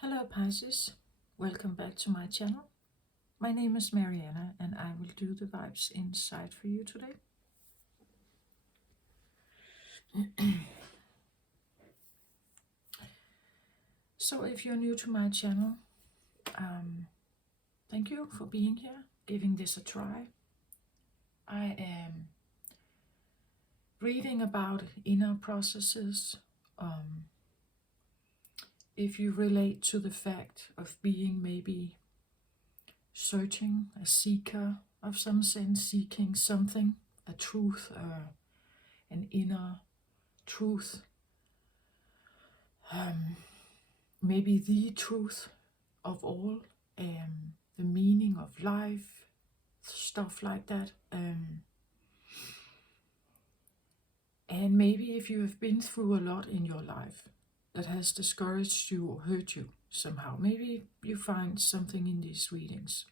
Hello Pisces, welcome back to my channel. My name is Mariana and I will do the vibes inside for you today. So if you're new to my channel, thank you for being here, giving this a try. I am reading about inner processes. If you relate to the fact of being maybe searching, a seeker of some sense, seeking something, a truth, an inner truth, maybe the truth of all, the meaning of life, stuff like that. And maybe if you have been through a lot in your life that has discouraged you or hurt you somehow, maybe you find something in these readings.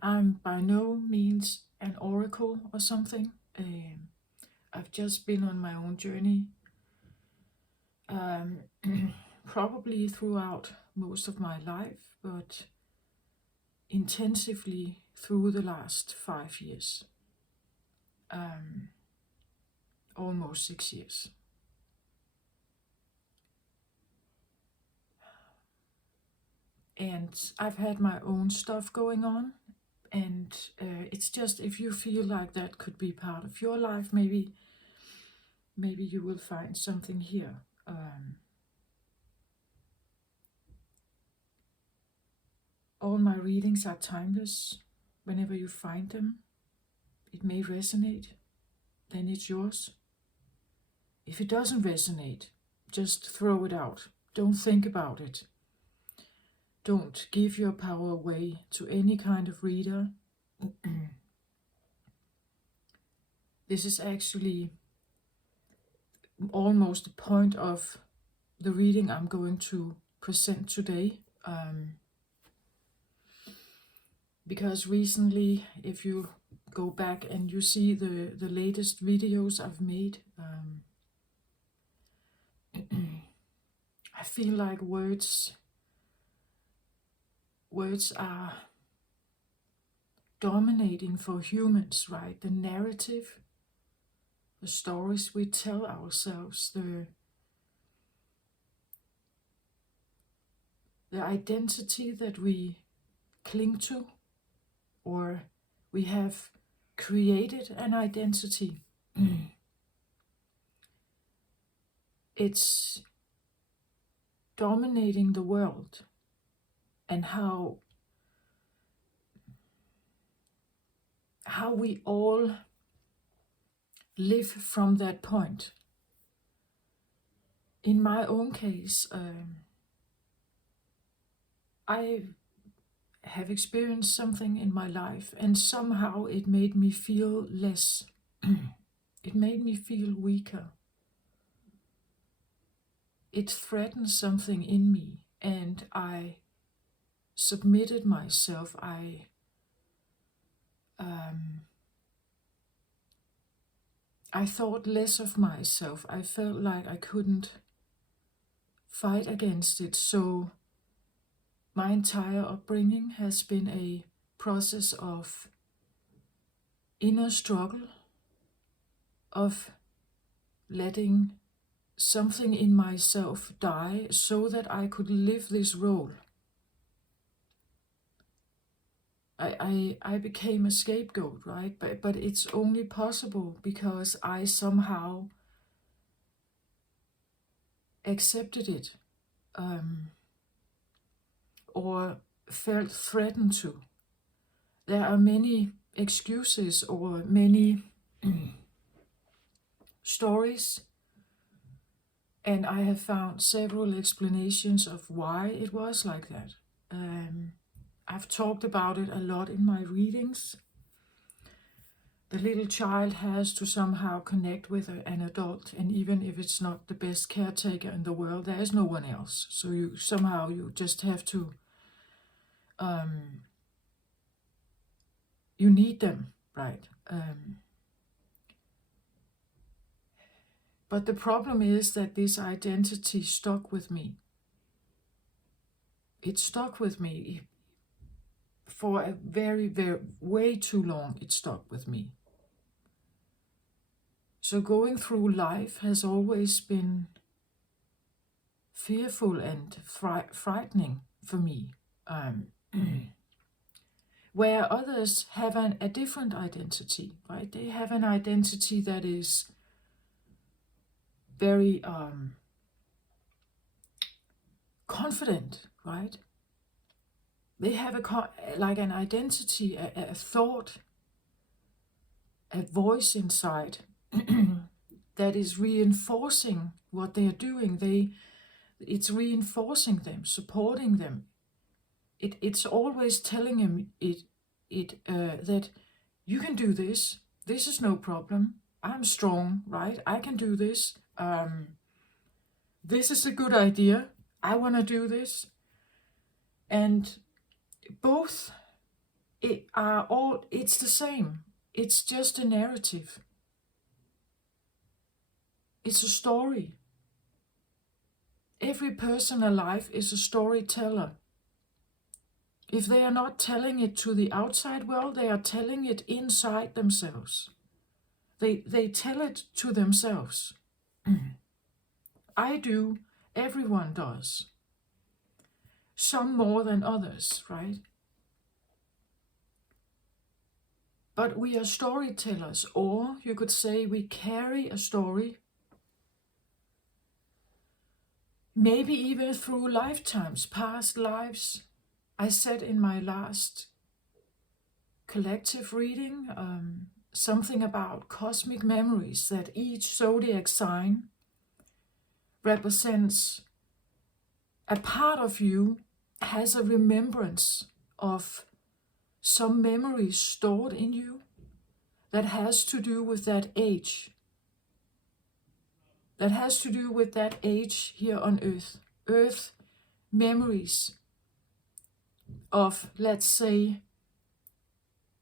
I'm by no means an oracle or something. I've just been on my own journey, probably throughout most of my life, but intensively through the last 5 years, almost 6 years. And I've had my own stuff going on, and it's just, if you feel like that could be part of your life, maybe you will find something here. All my readings are timeless. Whenever you find them, it may resonate, then it's yours. If it doesn't resonate, just throw it out. Don't think about it. Don't give your power away to any kind of reader. This is actually almost the point of the reading I'm going to present today. Because recently, if you go back and you see the latest videos I've made, I feel like words are dominating for humans, right? The narrative, the stories we tell ourselves, the identity that we cling to, or we have created an identity. It's dominating the world, and how we all live from that point. In my own case, I have experienced something in my life, and somehow it made me feel less. It made me feel weaker. It threatened something in me, and I submitted myself. I thought less of myself. I felt like I couldn't fight against it. So my entire upbringing has been a process of inner struggle, of letting something in myself die so that I could live this role. I became a scapegoat, right? But it's only possible because I somehow accepted it, or felt threatened to. There are many excuses or many stories, and I have found several explanations of why it was like that. I've talked about it a lot in my readings. The little child has to somehow connect with an adult, and even if it's not the best caretaker in the world, there is no one else. So you just have to, you need them, right? But the problem is that this identity stuck with me. It stuck with me for a very, very, way too long. It stuck with me. So going through life has always been fearful and frightening for me. Where others have a different identity, right? They have an identity that is very confident, right? They have like an identity, a thought, a voice inside that is reinforcing what they are doing. It's reinforcing them, supporting them. It's always telling him that you can do this. This is no problem. I'm strong, right? I can do this. This is a good idea. I want to do this. And both it's the same. It's just a narrative. It's a story. Every person alive is a storyteller. If they are not telling it to the outside world, they are telling it inside themselves. They tell it to themselves. I do, everyone does. Some more than others, right? But we are storytellers, or you could say we carry a story, maybe even through lifetimes, past lives. I said in my last collective reading something about cosmic memories, that each zodiac sign represents a part of you, has a remembrance of some memories stored in you that has to do with that age. That has to do with that age here on Earth. Earth memories of, let's say,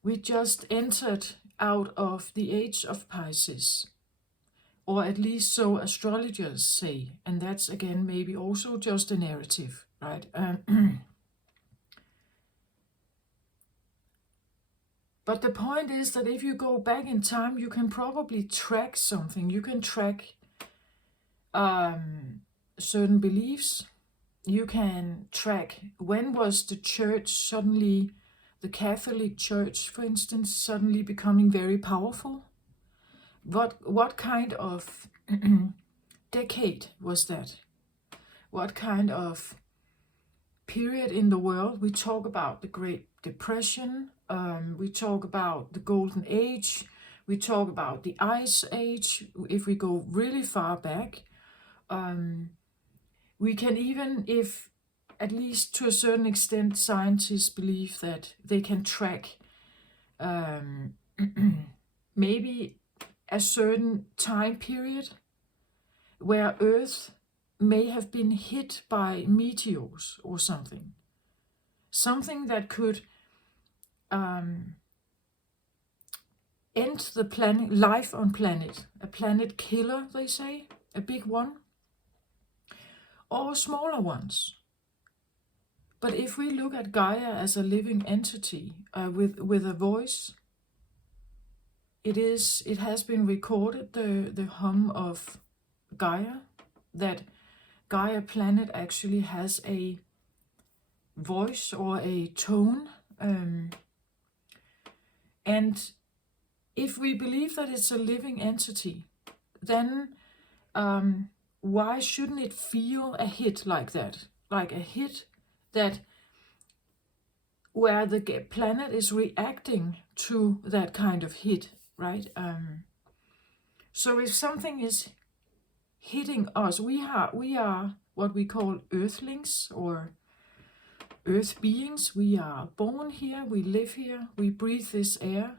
we just entered out of the age of Pisces. Or at least so astrologers say. And that's again maybe also just a narrative, right? But the point is that if you go back in time, you can probably track something. You can track certain beliefs. You can track when was the church suddenly, the Catholic Church, for instance, suddenly becoming very powerful. What kind of decade was that? What kind of period in the world? We talk about the Great Depression, we talk about the Golden Age, we talk about the Ice Age. If we go really far back, we can even, if at least to a certain extent scientists believe that they can track maybe a certain time period where Earth may have been hit by meteors or something. Something that could end the planet, life on planet. A planet killer, they say, a big one. Or smaller ones. But if we look at Gaia as a living entity with a voice, it has been recorded, the hum of Gaia, that Gaia planet actually has a voice or a tone. And if we believe that it's a living entity, then why shouldn't it feel a hit like that? Like a hit that where the planet is reacting to that kind of hit, right? So if something is hitting us, we are what we call earthlings or earth beings. We are born here, we live here, we breathe this air.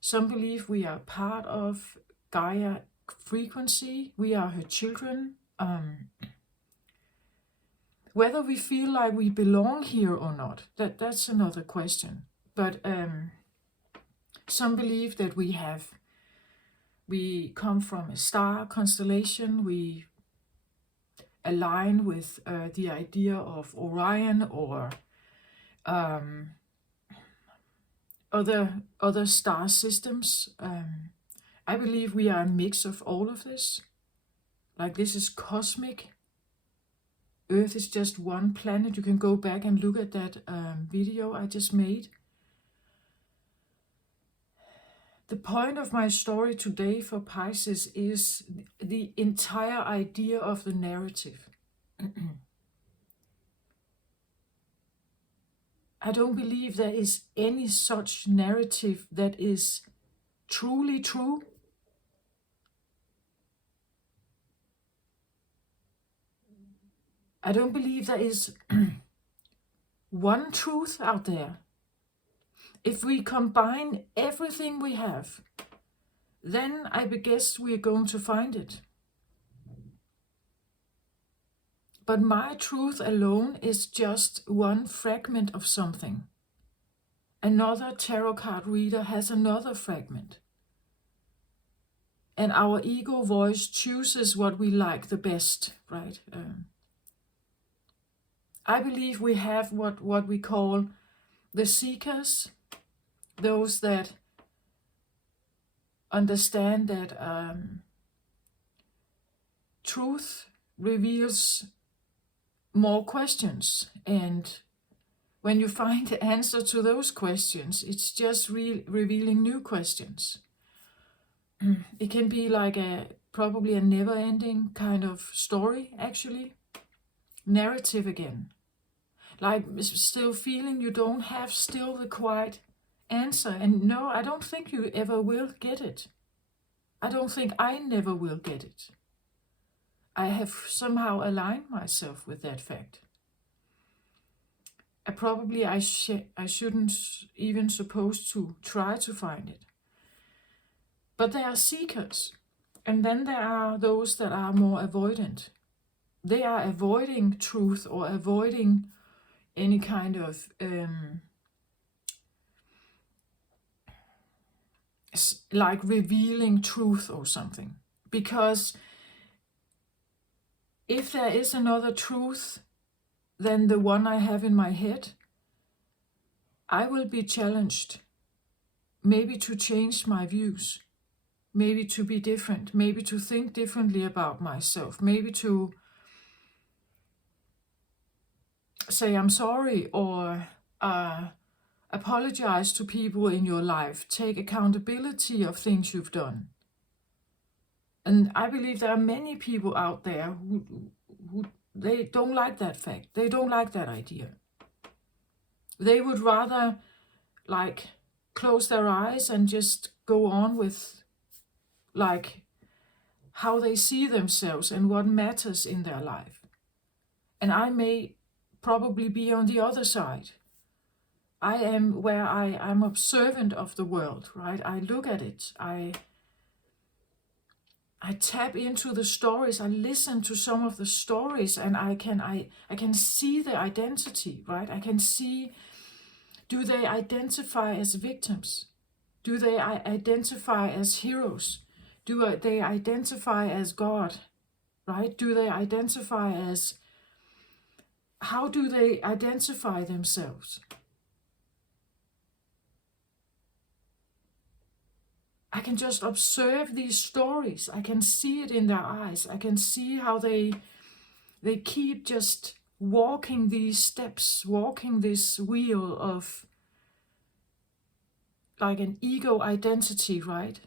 Some believe we are part of Gaia frequency, we are her children. Whether we feel like we belong here or not, that's another question. But some believe that we have We come from a star constellation. We align with the idea of Orion or other star systems. I believe we are a mix of all of this. Like, this is cosmic. Earth is just one planet. You can go back and look at that video I just made. The point of my story today for Pisces is the entire idea of the narrative. I don't believe there is any such narrative that is truly true. I don't believe there is one truth out there. If we combine everything we have, then I guess we're going to find it. But my truth alone is just one fragment of something. Another tarot card reader has another fragment. And our ego voice chooses what we like the best, right? I believe we have what we call the seekers, those that understand that truth reveals more questions, and when you find the answer to those questions, it's just revealing new questions. It can be like probably a never-ending kind of story, actually. Narrative again. Like, still feeling you don't have still the quiet answer. And no, I don't think you ever will get it. I don't think I never will get it. I have somehow aligned myself with that fact. I shouldn't even supposed to try to find it. But there are seekers. And then there are those that are more avoidant. They are avoiding truth or avoiding any kind of like revealing truth or something. Because if there is another truth than the one I have in my head, I will be challenged. Maybe to change my views. Maybe to be different. Maybe to think differently about myself. Maybe to say I'm sorry or apologize to people in your life. Take accountability of things you've done. And I believe there are many people out there who they don't like that fact. They don't like that idea. They would rather like close their eyes and just go on with like how they see themselves and what matters in their life. And I may probably be on the other side. I am where I'm observant of the world, right? I look at it. I tap into the stories. I listen to some of the stories, and I can see the identity, right? I can see, do they identify as victims? Do they identify as heroes? Do they identify as God, right? Do they identify as, how do they identify themselves? I can just observe these stories. I can see it in their eyes. I can see how they keep just walking these steps, walking this wheel of like an ego identity, right?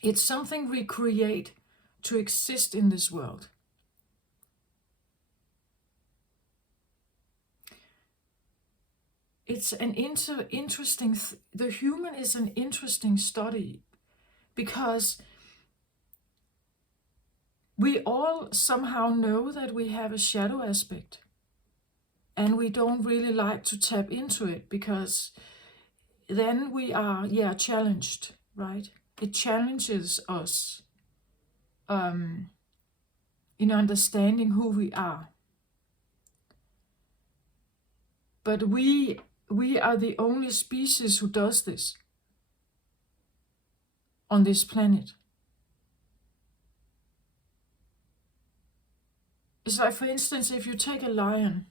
It's something we create to exist in this world. It's an interesting, the human is an interesting study because we all somehow know that we have a shadow aspect, and we don't really like to tap into it because then we are, challenged, right? It challenges us in understanding who we are. But we are the only species who does this. on this planet. It's like, for instance, if you take a lion,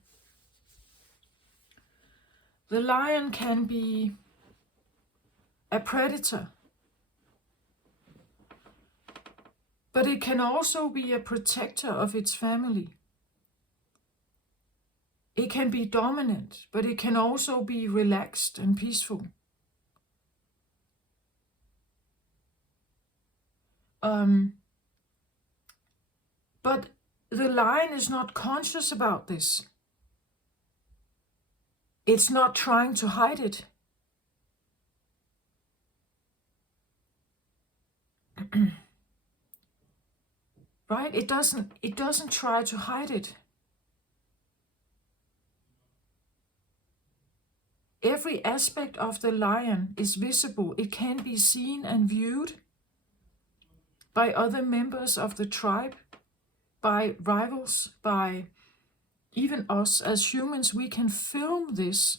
the lion can be a predator, but it can also be a protector of its family. It can be dominant, but it can also be relaxed and peaceful. But the lion is not conscious about this. It's not trying to hide it. Right? It doesn't try to hide it. Every aspect of the lion is visible. It can be seen and viewed by other members of the tribe, by rivals, by even us as humans. We can film this.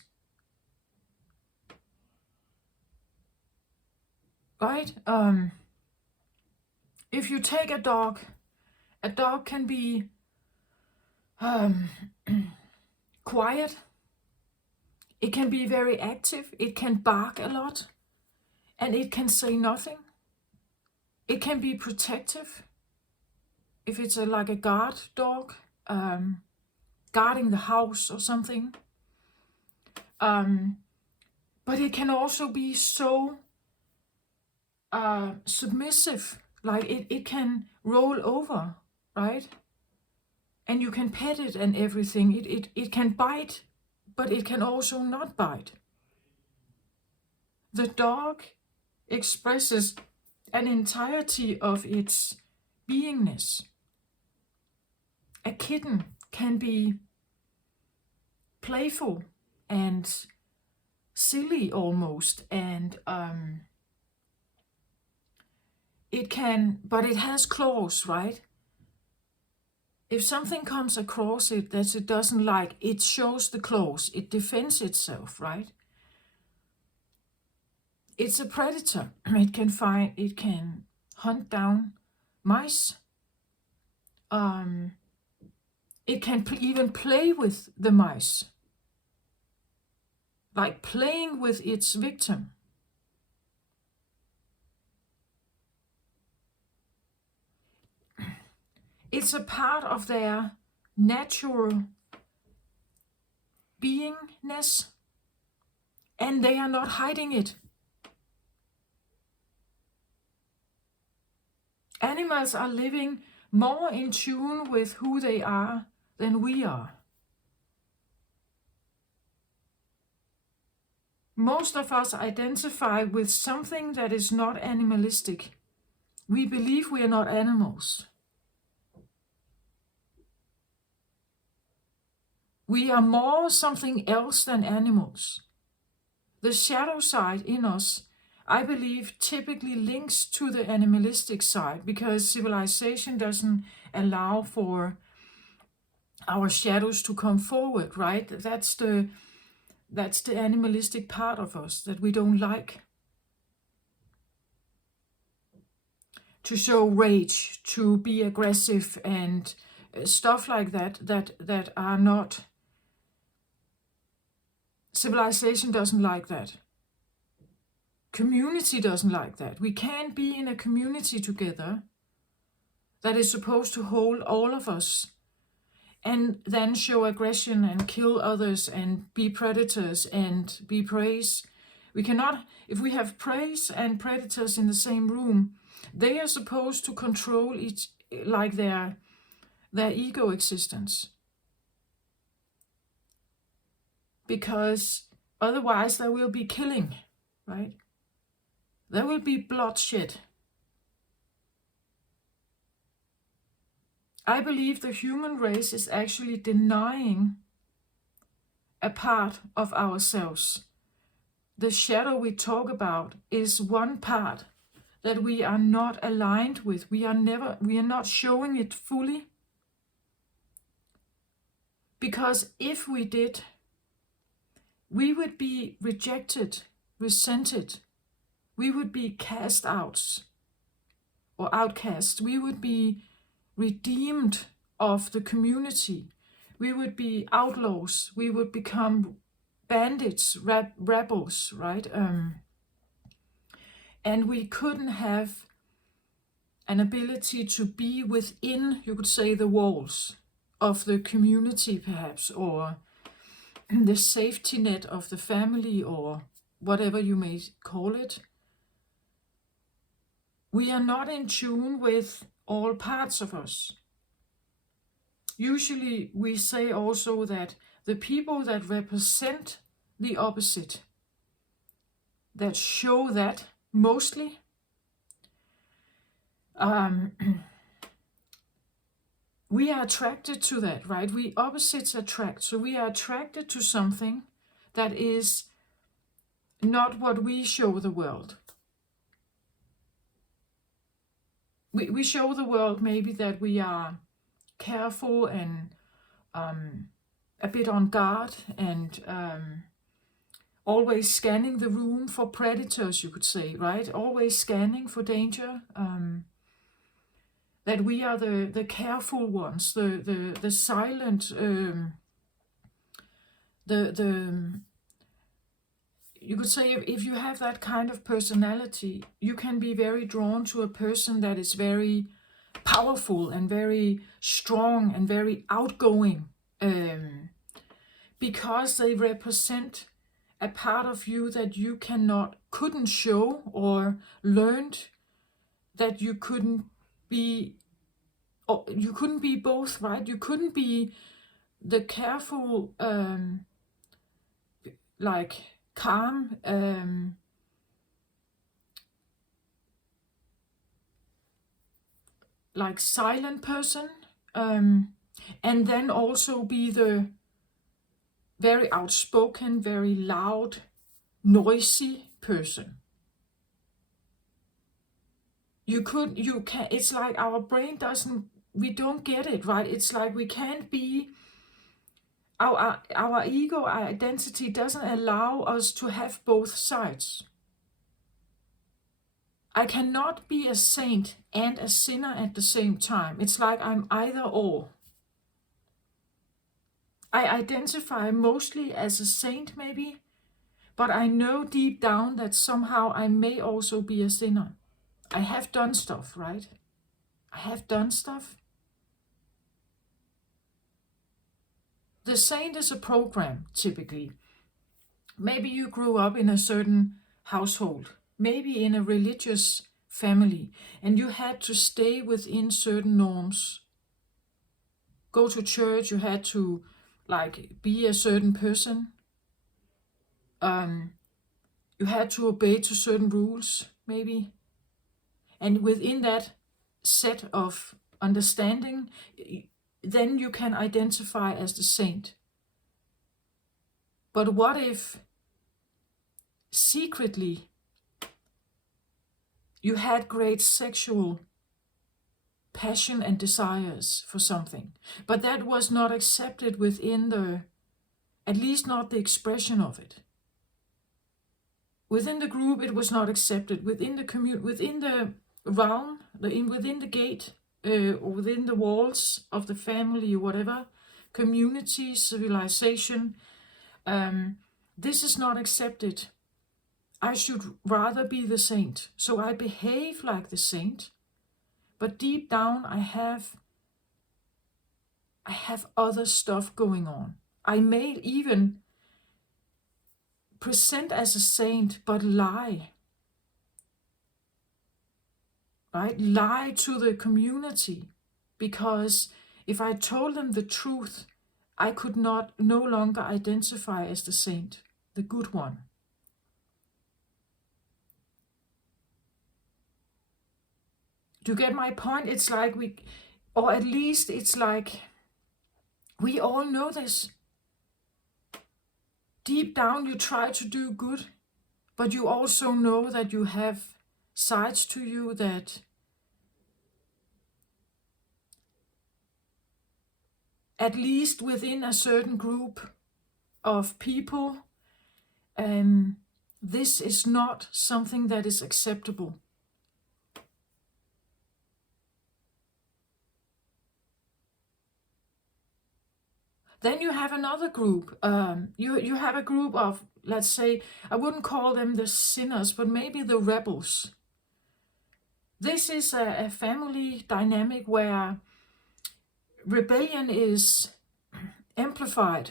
Right? If you take a dog can be quiet. It can be very active. It can bark a lot. And it can say nothing. It can be protective. If it's like a guard dog, guarding the house or something. But it can also be so submissive. Like it can roll over, right? And you can pet it and everything. It can bite, but it can also not bite. The dog expresses an entirety of its beingness. A kitten can be playful and silly almost, and but it has claws, right? If something comes across it that it doesn't like, it shows the claws. It defends itself, right? It's a predator. It can hunt down mice. It can even play with the mice, like playing with its victim. It's a part of their natural beingness, and they are not hiding it. Animals are living more in tune with who they are than we are. Most of us identify with something that is not animalistic. We believe we are not animals. We are more something else than animals. The shadow side in us, I believe, typically links to the animalistic side because civilization doesn't allow for our shadows to come forward, right? That's the animalistic part of us that we don't like. To show rage, to be aggressive, and stuff like that are not. Civilization doesn't like that. Community doesn't like that. We can't be in a community together that is supposed to hold all of us and then show aggression and kill others and be predators and be preys. We cannot, if we have preys and predators in the same room, they are supposed to control each, like their ego existence. Because otherwise there will be killing, right? There will be bloodshed. I believe the human race is actually denying a part of ourselves. The shadow we talk about is one part that we are not aligned with. We are not showing it fully. Because if we did, we would be rejected, resented. We would be cast out. or outcasts. We would be redeemed of the community. We would be outlaws. We would become bandits, rebels, right? And we couldn't have an ability to be within, you could say, the walls of the community, perhaps, or the safety net of the family, or whatever you may call it. We are not in tune with all parts of us. Usually we say also that the people that represent the opposite, that show that mostly, we are attracted to that, right? We opposites attract. So we are attracted to something that is not what we show the world. We show the world maybe that we are careful and a bit on guard and always scanning the room for predators, you could say, right? Always scanning for danger. That we are the careful ones, the silent, you could say if you have that kind of personality, you can be very drawn to a person that is very powerful and very strong and very outgoing, because they represent a part of you that you couldn't show, or learned that you couldn't be, or you couldn't be both, right? You couldn't be the careful, like calm, like silent person, and then also be the very outspoken, very loud, noisy person. You can, it's like our brain we don't get it, right? It's like we can't be, our ego, our identity doesn't allow us to have both sides. I cannot be a saint and a sinner at the same time. It's like I'm either or. I identify mostly as a saint, maybe, but I know deep down that somehow I may also be a sinner. I have done stuff, right? I have done stuff. The saint is a program, typically. Maybe you grew up in a certain household, maybe in a religious family, and you had to stay within certain norms. Go to church, you had to be a certain person. You had to obey to certain rules, maybe. And within that set of understanding, then you can identify as the saint. But what if secretly you had great sexual passion and desires for something, but that was not accepted within at least not the expression of it. Within the group, it was not accepted. Within the community, within the realm, within the gate, or within the walls of the family, or whatever, community, civilization, this is not accepted. I should rather be the saint. So I behave like the saint, but deep down I have other stuff going on. I may even present as a saint, but lie. Right? Lie to the community, because if I told them the truth, I could no longer identify as the saint, the good one. Do you get my point? It's like or at least it's like we all know this. Deep down you try to do good, but you also know that you have sides to you that at least within a certain group of people, this is not something that is acceptable. Then you have another group. You have a group of, let's say, I wouldn't call them the sinners, but maybe the rebels. This is a family dynamic where rebellion is amplified,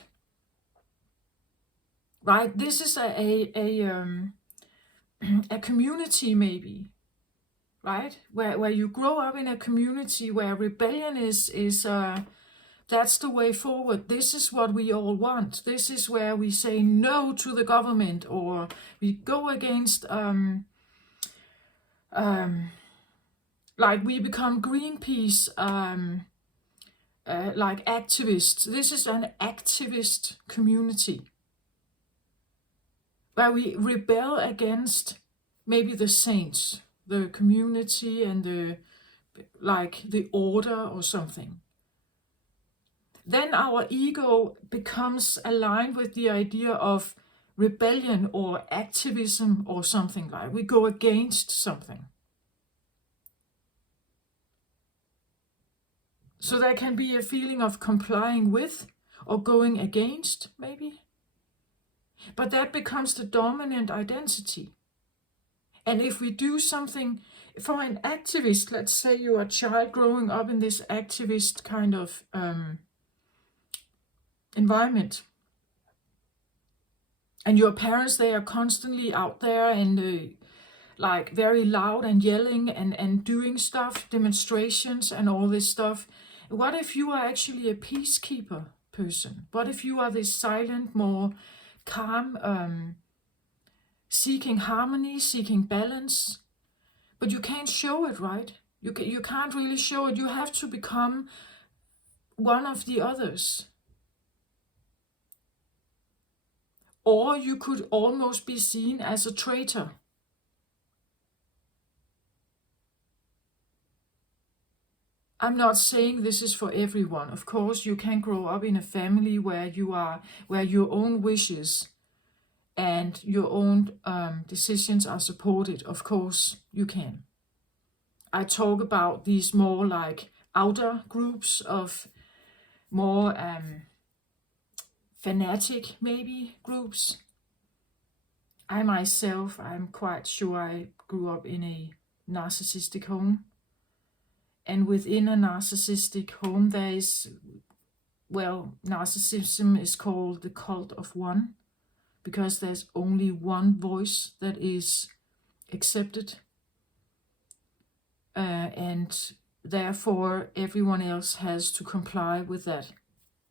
right? This is a community maybe, right? Where you grow up in a community where rebellion is that's the way forward. This is what we all want. This is where we say no to the government, or we go against like we become Greenpeace like activists. This is an activist community where we rebel against maybe the saints, the community, and the order or something. Then our ego becomes aligned with the idea of rebellion or activism or something like. We go against something. So there can be a feeling of complying with or going against, maybe. But that becomes the dominant identity. And if we do something for an activist, let's say you're a child growing up in this activist kind of environment, and your parents, they are constantly out there and like very loud and yelling and doing stuff, demonstrations and all this stuff. What if you are actually a peacekeeper person? What if you are this silent, more calm, seeking harmony, seeking balance? But you can't show it, right? You can't really show it. You have to become one of the others. Or you could almost be seen as a traitor. I'm not saying this is for everyone. Of course, you can grow up in a family where your own wishes and your own decisions are supported. Of course, you can. I talk about these more like outer groups of more fanatic, maybe, groups. I myself, I'm quite sure I grew up in a narcissistic home. And within a narcissistic home, there is, well, narcissism is called the cult of one, because there's only one voice that is accepted. And therefore, everyone else has to comply with that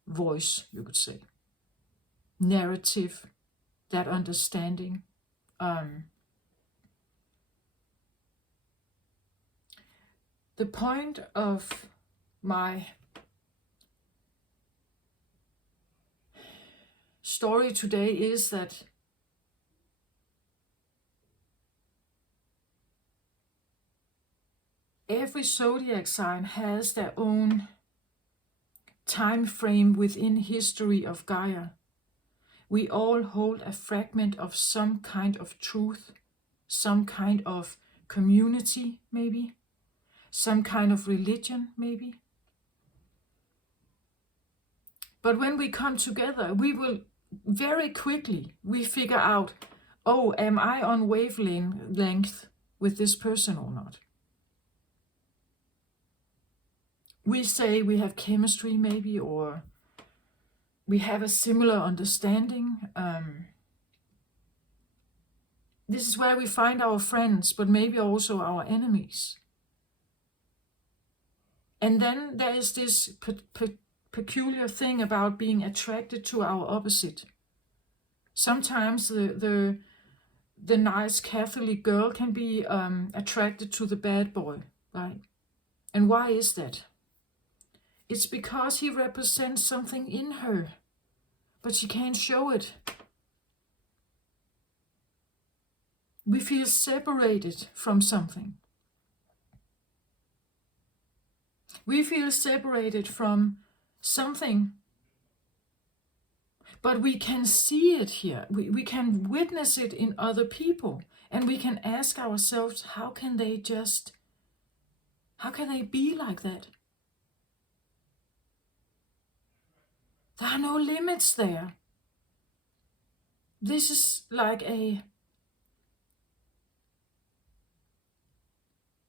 voice, you could say. Narrative, that understanding. The point of my story today is that every zodiac sign has their own time frame within history of Gaia. We all hold a fragment of some kind of truth, some kind of community, maybe, some kind of religion, maybe. But when we come together, we will very quickly, we figure out, oh, am I on wavelength with this person or not? We say we have chemistry maybe, or we have a similar understanding. This is where we find our friends, but maybe also our enemies. And then there is this peculiar thing about being attracted to our opposite. Sometimes the nice Catholic girl can be attracted to the bad boy, right? And why is that? It's because he represents something in her, but she can't show it. We feel separated from something. We feel separated from something, but we can see it here. We can witness it in other people, and we can ask ourselves, how can they be like that? There are no limits there. This is like there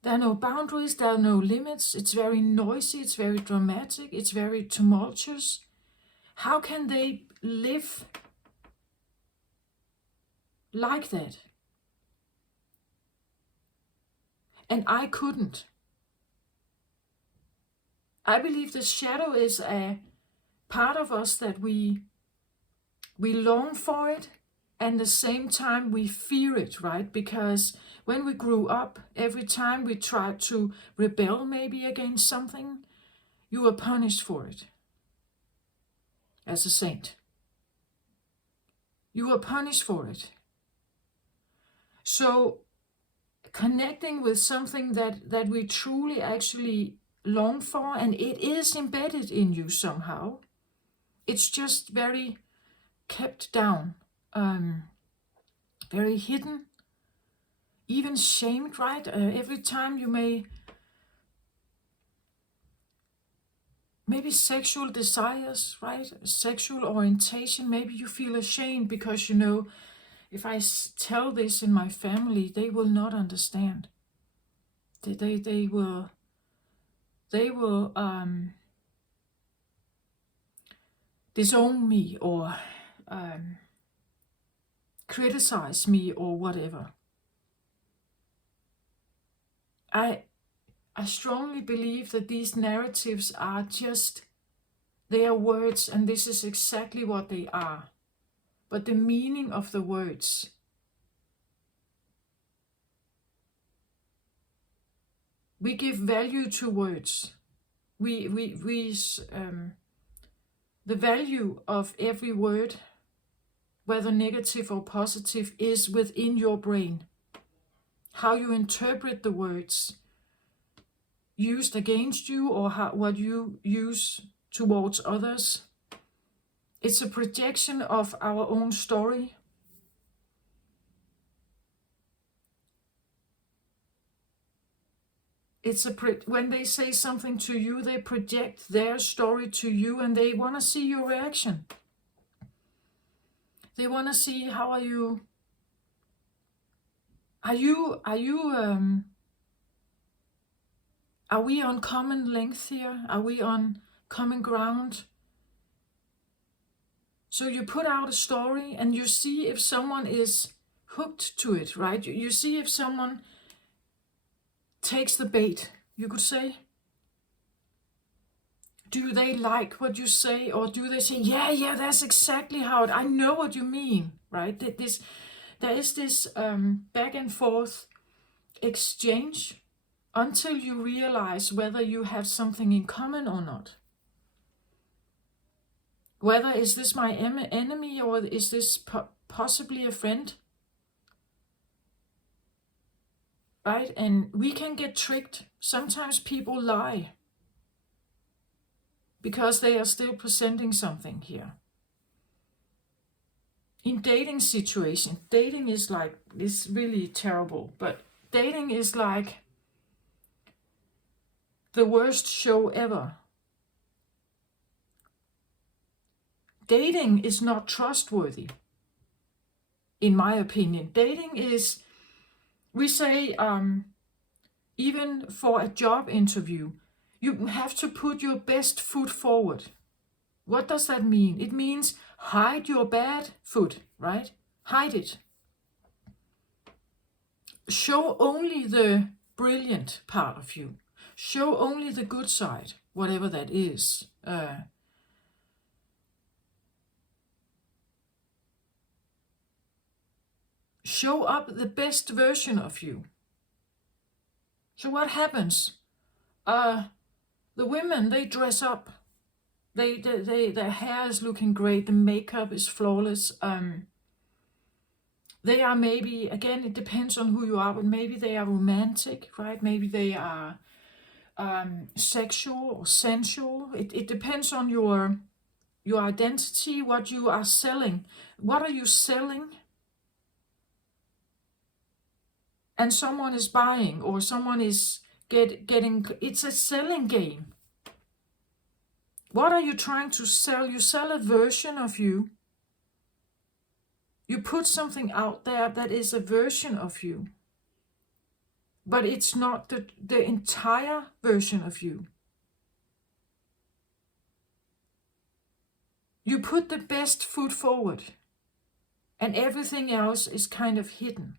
are no boundaries, there are no limits. It's very noisy, it's very dramatic, it's very tumultuous. How can they live like that? And I couldn't. I believe the shadow is a part of us that we long for it, and at the same time we fear it, right? Because when we grew up, every time we tried to rebel maybe against something, you were punished for it. As a saint, you were punished for it. So connecting with something that we truly actually long for, and it is embedded in you somehow, it's just very kept down, very hidden, even shamed, right? Every time you maybe sexual desires, right? Sexual orientation, maybe you feel ashamed because you know, if I tell this in my family, they will not understand. They will disown me or criticize me or whatever. I strongly believe that these narratives are just, they are words, and this is exactly what they are. But the meaning of the words, we give value to words. The value of every word, whether negative or positive, is within your brain. How you interpret the words used against you, or what you use towards others. It's a projection of our own story. When they say something to you, they project their story to you, and they want to see your reaction. They want to see how are you are we on common length here? Are we on common ground? So you put out a story and you see if someone is hooked to it, right? You see if someone takes the bait, you could say. Do they like what you say, or do they say, yeah, that's exactly how I know what you mean, right? There is this back and forth exchange until you realize whether you have something in common or not. Whether is this my enemy, or is this possibly a friend? Right? And we can get tricked. Sometimes people lie because they are still presenting something here. In dating situation, dating is really terrible, but dating is like the worst show ever. Dating is not trustworthy, in my opinion. Dating is, we say, even for a job interview, you have to put your best foot forward. What does that mean? It means hide your bad foot, right? Hide it. Show only the brilliant part of you. Show only the good side, whatever that is. Show up the best version of you. So what happens? The women, they dress up. Their hair is looking great. The makeup is flawless. They are maybe, again, it depends on who you are, but maybe they are romantic, right? Maybe they are sexual or sensual. It depends on your identity, what you are selling. What are you selling? And someone is buying, or someone is getting, it's a selling game. What are you trying to sell? You sell a version of you. You put something out there that is a version of you, but it's not the entire version of you. You put the best foot forward, and everything else is kind of hidden.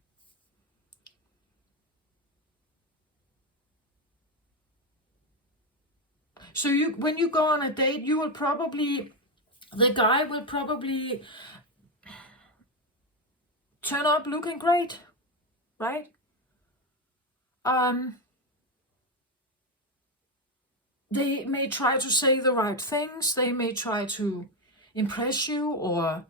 So when you go on a date, the guy will probably turn up looking great, right? They may try to say the right things. They may try to impress you or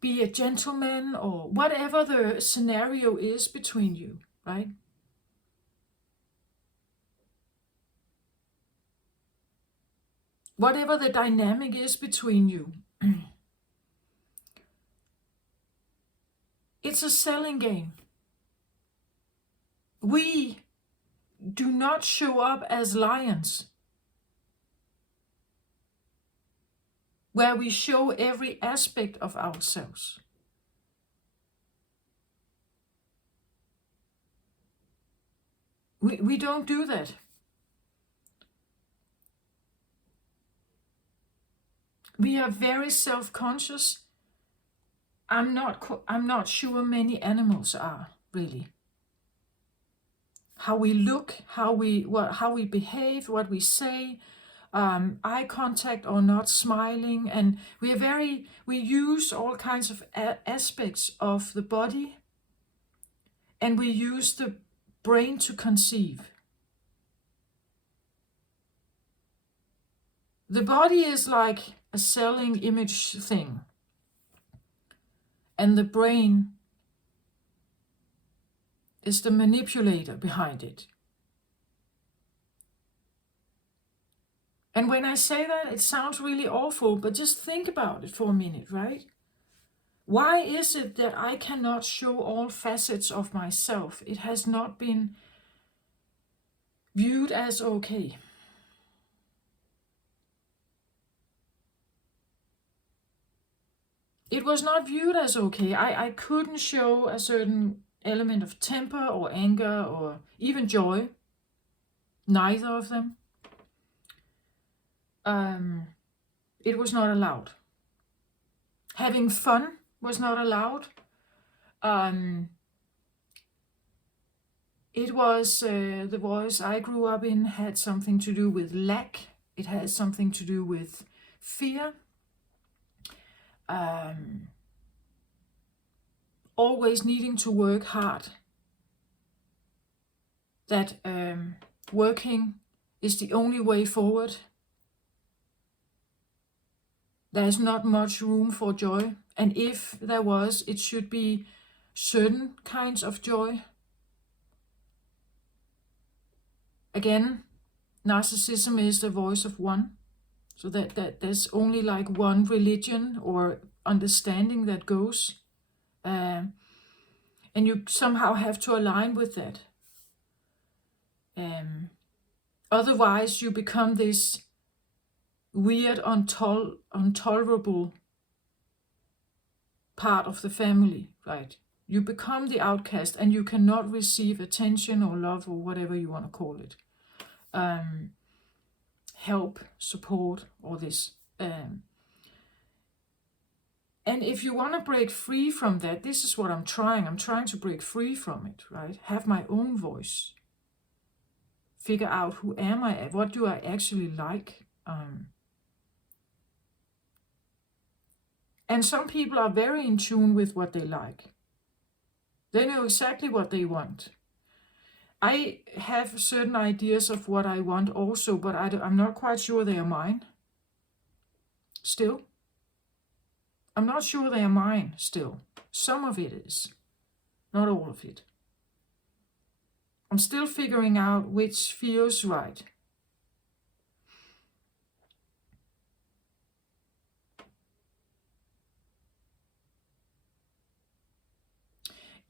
be a gentleman or whatever the scenario is between you, right? Whatever the dynamic is between you. It's a selling game. We do not show up as lions, where we show every aspect of ourselves. We don't do that. We are very self-conscious. I'm not sure many animals are, really. How we look, how we behave, what we say, eye contact or not smiling, and we use all kinds of aspects of the body, and we use the brain to conceive. The body is like a selling image thing, and the brain is the manipulator behind it. And when I say that, it sounds really awful, but just think about it for a minute, right? Why is it that I cannot show all facets of myself? It has not been viewed as okay. It was not viewed as okay. I couldn't show a certain element of temper or anger or even joy. Neither of them. It was not allowed. Having fun was not allowed. It was the voice I grew up in had something to do with lack. It has something to do with fear. Always needing to work hard. That working is the only way forward. There's not much room for joy. And if there was, it should be certain kinds of joy. Again, narcissism is the voice of one. So that there's only like one religion or understanding that goes. And you somehow have to align with that. Otherwise, you become this weird, intolerable part of the family, right? You become the outcast and you cannot receive attention or love or whatever you want to call it. Help, support, all this. And if you want to break free from that, this is what I'm trying. I'm trying to break free from it, right? Have my own voice. Figure out who am I? What do I actually like? And some people are very in tune with what they like. They know exactly what they want. I have certain ideas of what I want also, but I'm not quite sure they are mine. Still. I'm not sure they are mine still. Some of it is. Not all of it. I'm still figuring out which feels right.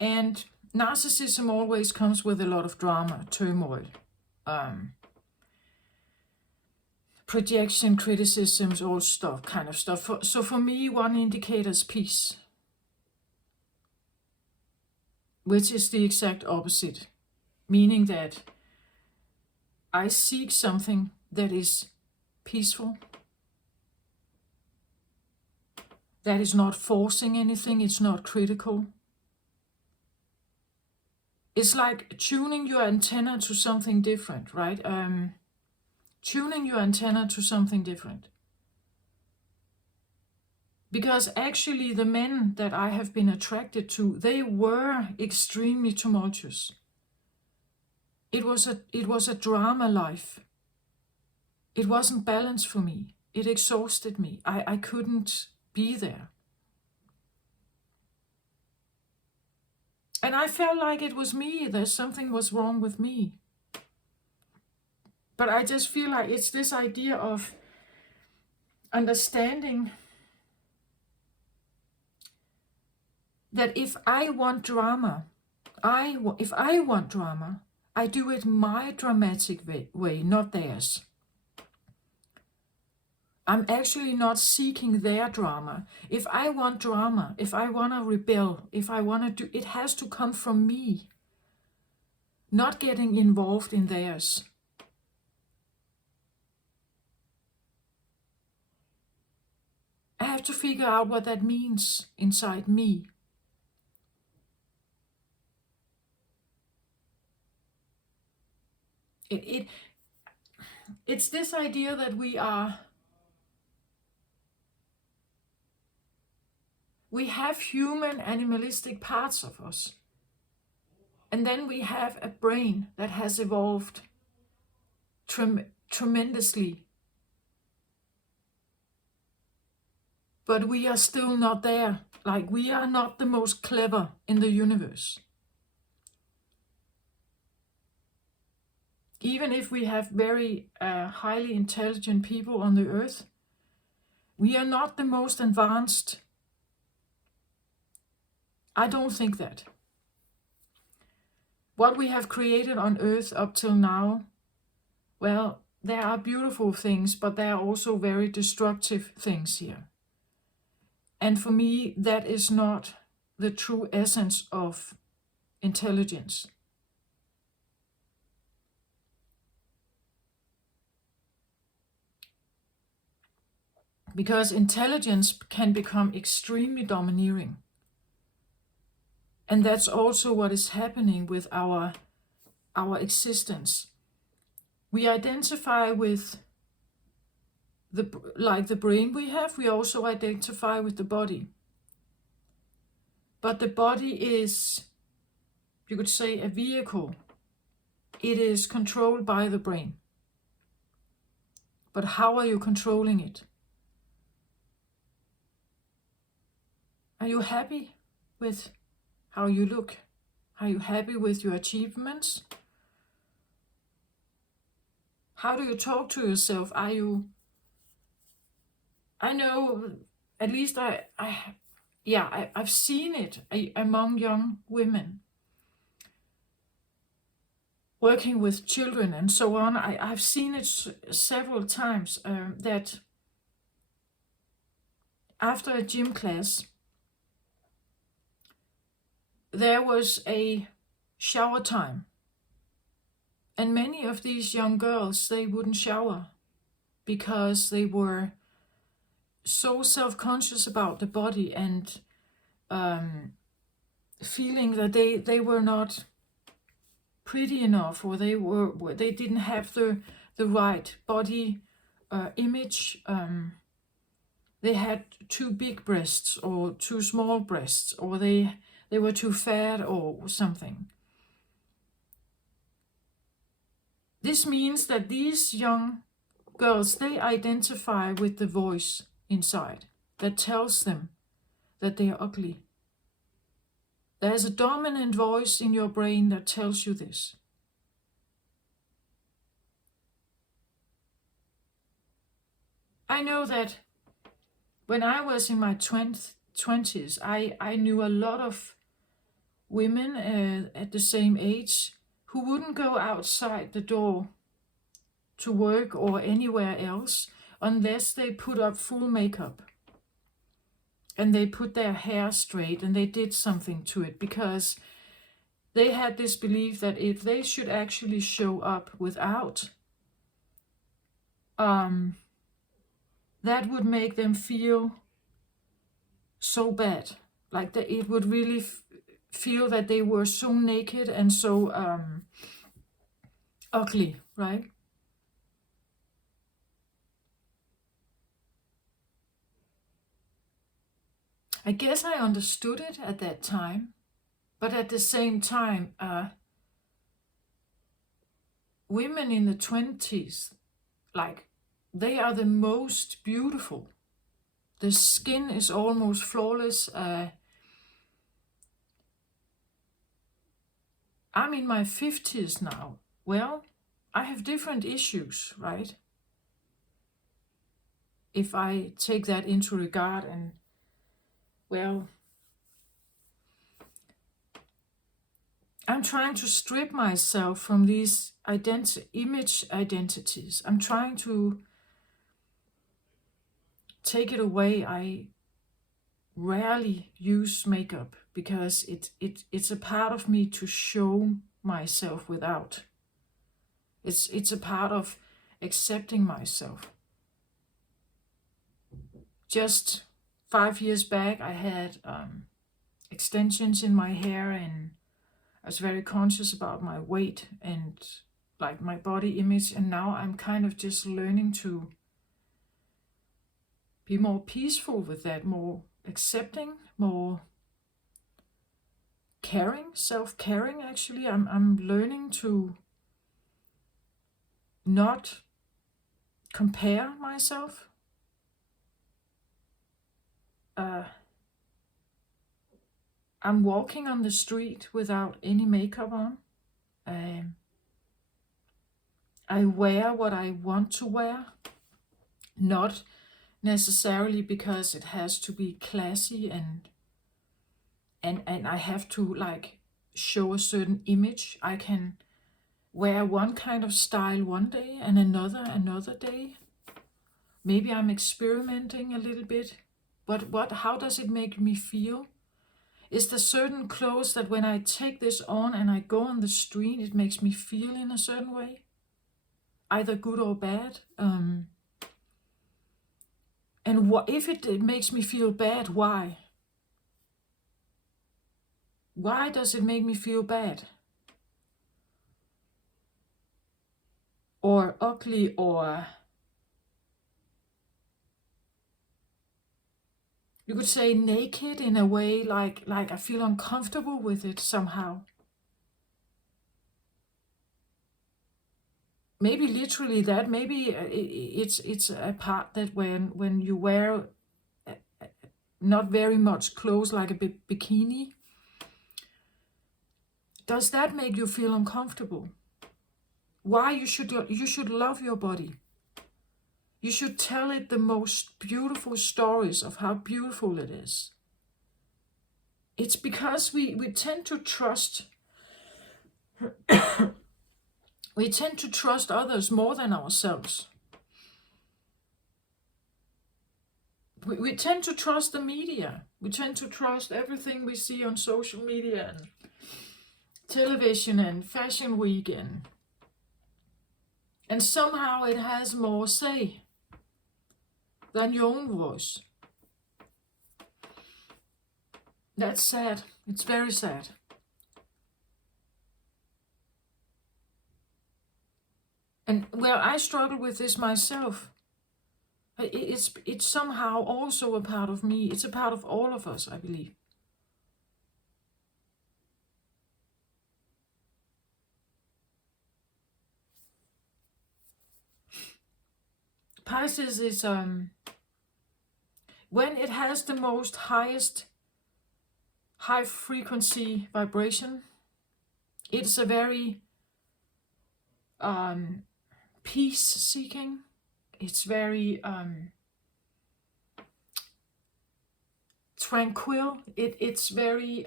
And narcissism always comes with a lot of drama, turmoil, projection, criticisms, all stuff, kind of stuff. So for me, one indicator is peace, which is the exact opposite, meaning that I seek something that is peaceful, that is not forcing anything, it's not critical. It's like tuning your antenna to something different, right? Tuning your antenna to something different. Because actually the men that I have been attracted to, they were extremely tumultuous. It was a drama life. It wasn't balanced for me. It exhausted me. I couldn't be there. And I felt like it was me, that something was wrong with me. But I just feel like it's this idea of understanding that if I want drama, if I want drama, I do it my dramatic way, not theirs. I'm actually not seeking their drama. If I want drama, if I want to rebel, if I want to do, it has to come from me, not getting involved in theirs. I have to figure out what that means inside me. It's this idea that we have human animalistic parts of us. And then we have a brain that has evolved tremendously. But we are still not there. Like, we are not the most clever in the universe. Even if we have very highly intelligent people on the earth, we are not the most advanced. I don't think that. What we have created on earth up till now, well, there are beautiful things, but there are also very destructive things here. And for me, that is not the true essence of intelligence. Because intelligence can become extremely domineering. And that's also what is happening with our existence. We identify with the brain we have, we also identify with the body. But the body is, you could say, a vehicle. It is controlled by the brain. But how are you controlling it? Are you happy with how you look? Are you happy with your achievements? How do you talk to yourself? I know, at least I've seen it among young women working with children and so on. I've seen it several times that after a gym class, there was a shower time. And many of these young girls, they wouldn't shower because they were so self-conscious about the body and feeling that they were not pretty enough, or they didn't have the right body image. They had too big breasts or too small breasts, or they were too fat or something. This means that these young girls, they identify with the voice inside that tells them that they are ugly. There's a dominant voice in your brain that tells you this. I know that when I was in my 20s, I knew a lot of women at the same age who wouldn't go outside the door to work or anywhere else unless they put up full makeup and they put their hair straight and they did something to it, because they had this belief that if they should actually show up without, that would make them feel so bad. Like that it would really feel that they were so naked and so ugly, right? I guess I understood it at that time, but at the same time, women in the 20s, like, they are the most beautiful. The skin is almost flawless. I'm in my 50s now. Well, I have different issues, right? If I take that into regard, and, well, I'm trying to strip myself from these image identities. I'm trying to take it away. I rarely use makeup because it's a part of me to show myself without. It's a part of accepting myself. Just 5 years back, I had extensions in my hair, and I was very conscious about my weight and like my body image. And now I'm kind of just learning to be more peaceful with that, more accepting, more caring, self-caring. Actually, I'm learning to not compare myself. I'm walking on the street without any makeup on. I wear what I want to wear, not necessarily because it has to be classy and I have to like show a certain image. I can wear one kind of style one day and another day. Maybe I'm experimenting a little bit, but how does it make me feel? Is there certain clothes that when I take this on and I go on the street, it makes me feel in a certain way, either good or bad? And what if it makes me feel bad? Why? Why does it make me feel bad? Or ugly, or you could say naked in a way, like I feel uncomfortable with it somehow. Maybe literally that. Maybe it's a part that when you wear not very much clothes, like a bikini, does that make you feel uncomfortable? Why you should love your body. You should tell it the most beautiful stories of how beautiful it is. It's because we tend to trust we tend to trust others more than ourselves. We tend to trust the media. We tend to trust everything we see on social media and television and fashion week, and somehow it has more say than your own voice. That's sad. It's very sad. And well, I struggle with this myself. It's somehow also a part of me. It's a part of all of us, I believe. Pisces is when it has the most highest high frequency vibration, it's a very peace seeking. It's very tranquil. It's very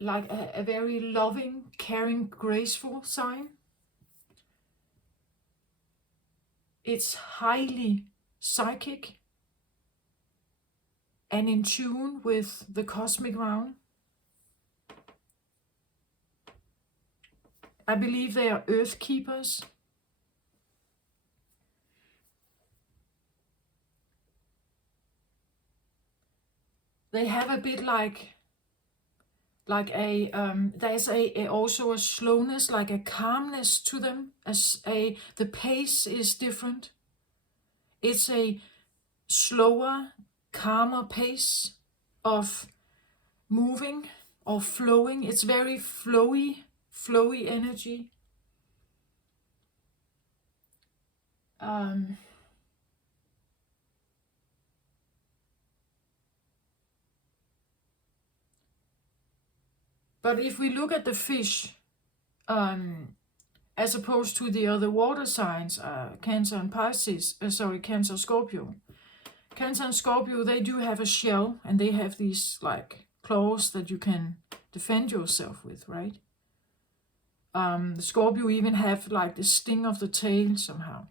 like a very loving, caring, graceful sign. It's highly psychic and in tune with the cosmic realm. I believe they are earth keepers. They have a bit like a there's also a slowness, like a calmness to them. The pace is different. It's a slower, calmer pace of moving or flowing. It's very flowy energy. But if we look at the fish, as opposed to the other water signs, Cancer and Pisces, Cancer, Scorpio. Cancer and Scorpio, they do have a shell, and they have these like claws that you can defend yourself with, right? The Scorpio even have like the sting of the tail somehow.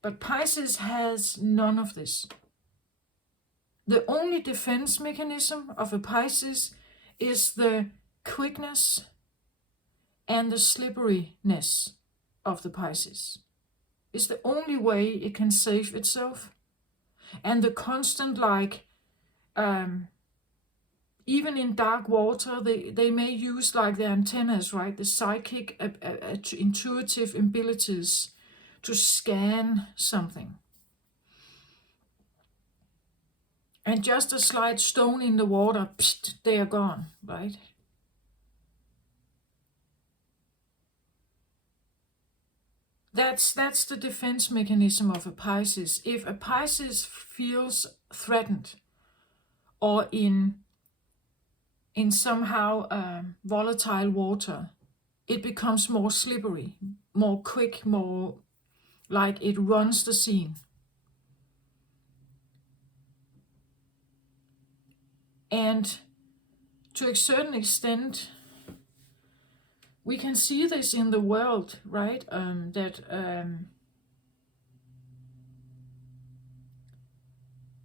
But Pisces has none of this. The only defense mechanism of a Pisces is the quickness and the slipperiness of the Pisces. It's the only way it can save itself. And the constant, even in dark water, they may use like their antennas, right? The psychic, intuitive abilities to scan something. And just a slight stone in the water, pst, they are gone, right? That's the defense mechanism of a Pisces. If a Pisces feels threatened or in somehow volatile water, it becomes more slippery, more quick, more like it runs the scene. And to a certain extent, we can see this in the world, right? The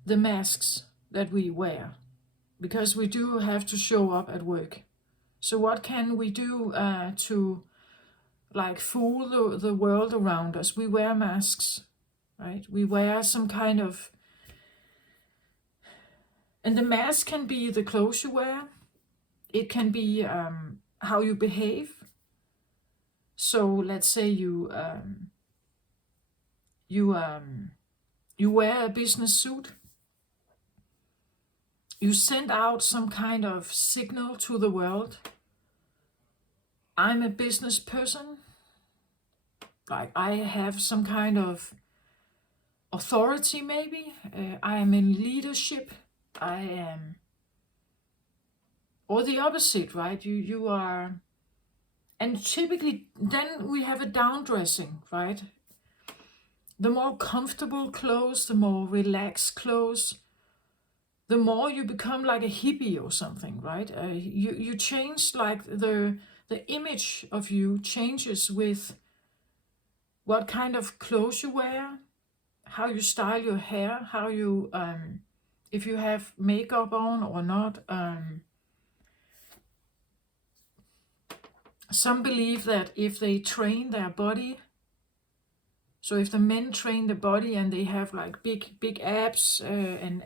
masks that we wear, because we do have to show up at work. So what can we do to like fool the world around us? We wear masks, right? We wear some kind of, and the mask can be the clothes you wear. It can be how you behave. So let's say you wear a business suit. You send out some kind of signal to the world. I'm a business person. Like I have some kind of authority, maybe. I am in leadership. I am, or the opposite, right? You are, and typically then we have a down dressing, right? The more comfortable clothes, the more relaxed clothes, the more you become like a hippie or something, right? You change, like the image of you changes with what kind of clothes you wear, how you style your hair, how you if you have makeup on or not. Some believe that if they train their body, so if the men train the body and they have like big abs and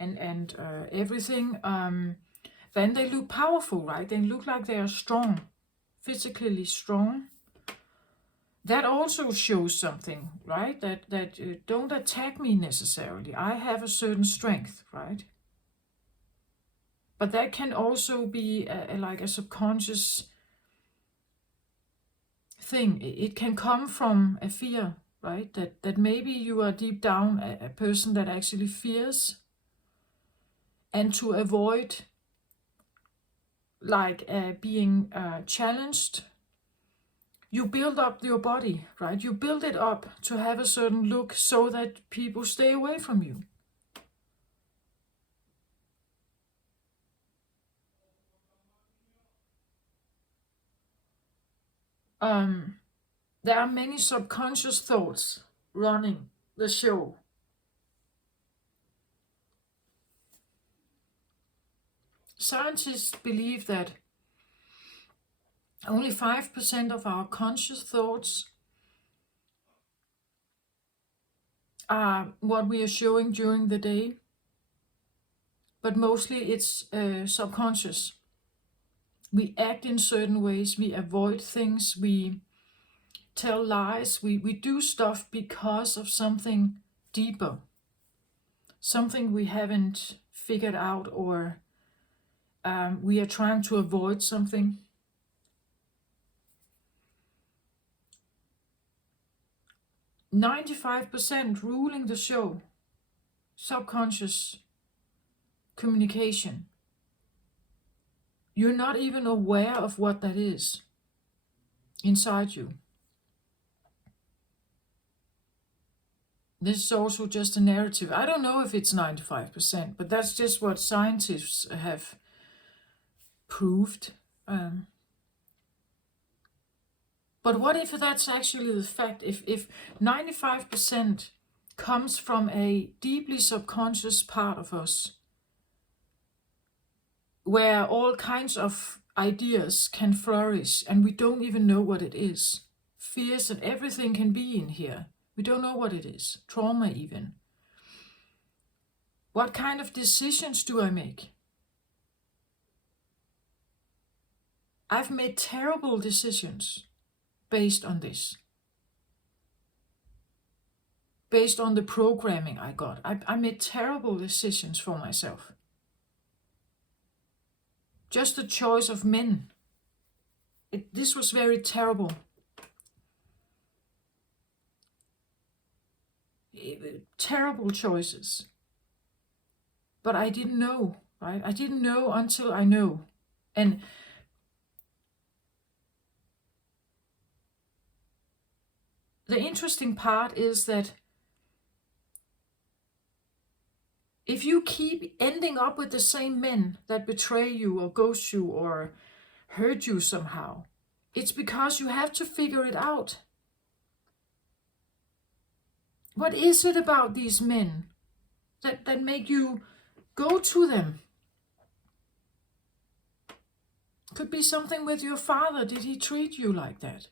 everything, then they look powerful, right? They look like they are strong, physically strong. That also shows something, right? That don't attack me necessarily. I have a certain strength, right? But that can also be like a subconscious thing. It can come from a fear, right? That maybe you are deep down a person that actually fears, and to avoid like being challenged, you build up your body, right? You build it up to have a certain look so that people stay away from you. There are many subconscious thoughts running the show. Scientists believe that only 5% of our conscious thoughts are what we are showing during the day, but mostly it's subconscious. We act in certain ways, we avoid things, we tell lies, we do stuff because of something deeper, something we haven't figured out, or we are trying to avoid something. "95% ruling the show, subconscious communication. You're not even aware of what that is inside you. This is also just a narrative. I don't know if it's 95%, but that's just what scientists have proved. But what if that's actually the fact? If 95% comes from a deeply subconscious part of us, where all kinds of ideas can flourish and we don't even know what it is. Fears and everything can be in here. We don't know what it is. Trauma even. What kind of decisions do I make? I've made terrible decisions based on this. Based on the programming I got. I made terrible decisions for myself. Just the choice of men. This was very terrible. Terrible choices. But I didn't know, right? I didn't know until I know. And the interesting part is that if you keep ending up with the same men that betray you or ghost you or hurt you somehow, it's because you have to figure it out. What is it about these men that make you go to them? Could be something with your father. Did he treat you like that?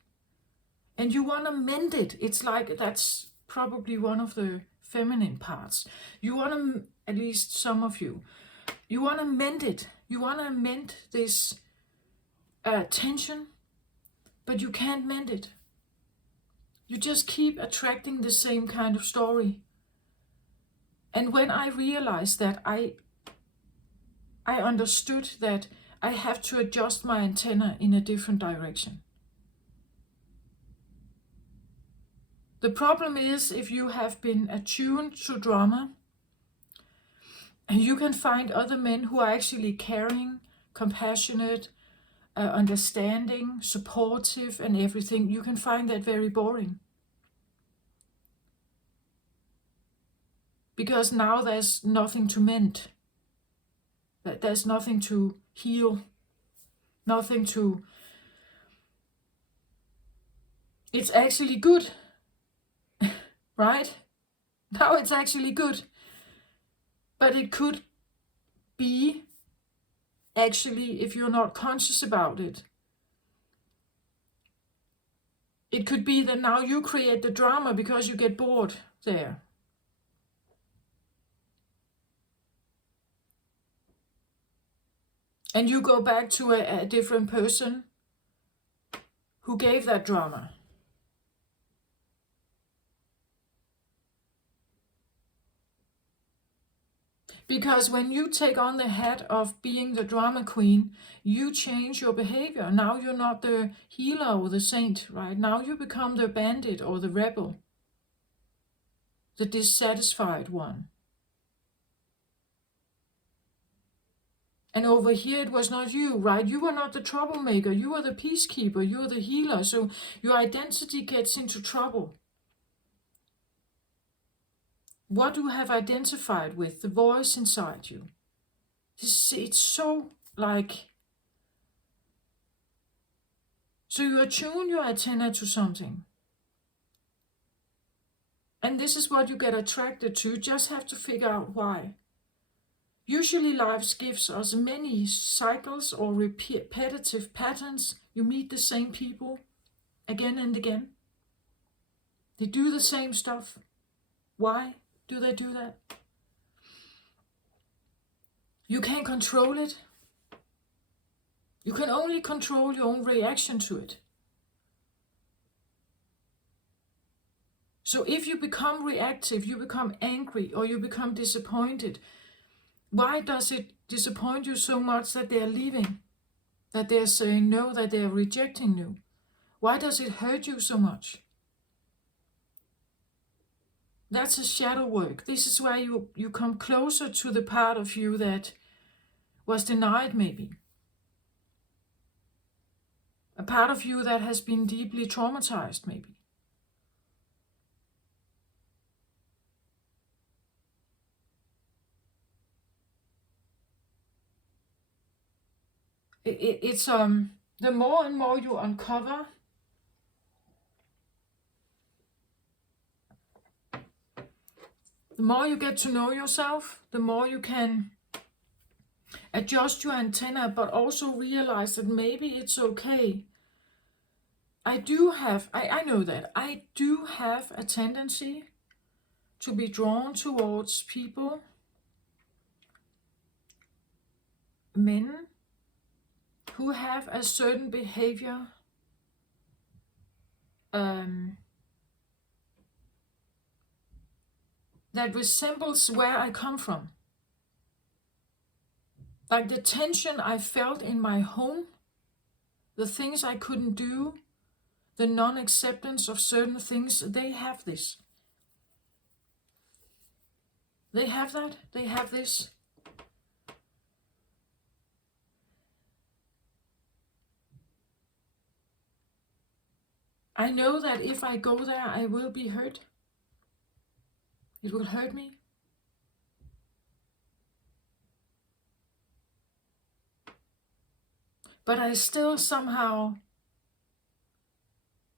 And you want to mend it. It's like that's probably one of the feminine parts. You want to, at least some of you, you want to mend it. You want to mend this tension, but you can't mend it. You just keep attracting the same kind of story. And when I realized that, I understood that I have to adjust my antenna in a different direction. The problem is, if you have been attuned to drama, and you can find other men who are actually caring, compassionate, understanding, supportive, and everything, you can find that very boring. Because now there's nothing to mend. There's nothing to heal. Nothing to... It's actually good. Right? Now it's actually good. But it could be, actually, if you're not conscious about it, it could be that now you create the drama because you get bored there. And you go back to a different person who gave that drama. Because when you take on the hat of being the drama queen, you change your behavior. Now you're not the healer or the saint, right? Now you become the bandit or the rebel, the dissatisfied one. And over here it was not you, right? You were not the troublemaker. You were the peacekeeper. You were the healer. So your identity gets into trouble. What you have identified with, the voice inside you. It's so like... So you attune your antenna to something. And this is what you get attracted to. You just have to figure out why. Usually life gives us many cycles or repetitive patterns. You meet the same people again and again. They do the same stuff. Why do they do that? You can't control it. You can only control your own reaction to it. So if you become reactive, you become angry, or you become disappointed, why does it disappoint you so much that they are leaving? That they are saying no, that they are rejecting you? Why does it hurt you so much? That's a shadow work. This is where you come closer to the part of you that was denied, maybe. A part of you that has been deeply traumatized, maybe. It's the more and more you uncover, the more you get to know yourself, the more you can adjust your antenna, but also realize that maybe it's okay. I know that I do have a tendency to be drawn towards people, men, who have a certain behavior that resembles where I come from. Like the tension I felt in my home, the things I couldn't do, the non-acceptance of certain things, they have this. They have that, they have this. I know that if I go there, I will be hurt. It will hurt me. But I still somehow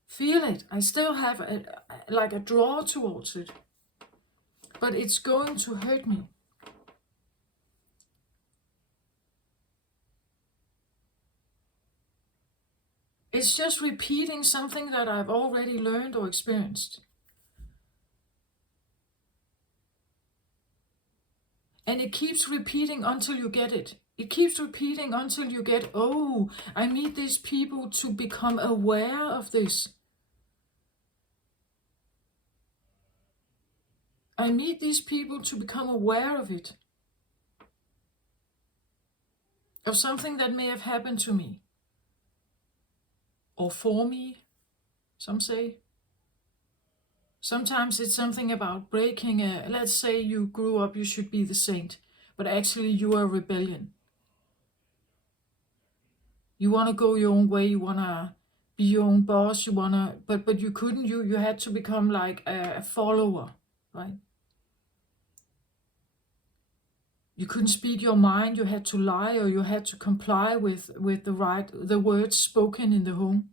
feel it. I still have a draw towards it. But it's going to hurt me. It's just repeating something that I've already learned or experienced. And it keeps repeating until you get it. It keeps repeating until you get, oh, I meet these people to become aware of this. I meet these people to become aware of it. Of something that may have happened to me. Or for me, some say. Sometimes it's something about breaking let's say you grew up, you should be the saint, but actually you are a rebellion. You want to go your own way, you want to be your own boss, but you couldn't, you had to become like a follower, right? You couldn't speak your mind, you had to lie, or you had to comply with the words spoken in the home.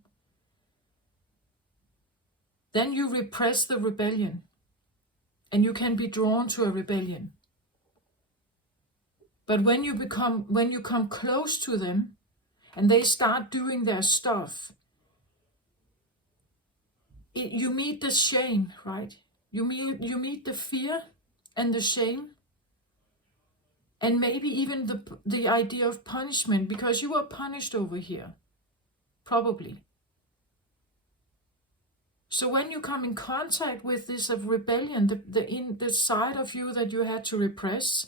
Then you repress the rebellion, and you can be drawn to a rebellion. But when you come close to them, and they start doing their stuff, you meet the shame, right? You meet the fear and the shame, and maybe even the idea of punishment, because you were punished over here, probably. So when you come in contact with this of rebellion, the side of you that you had to repress,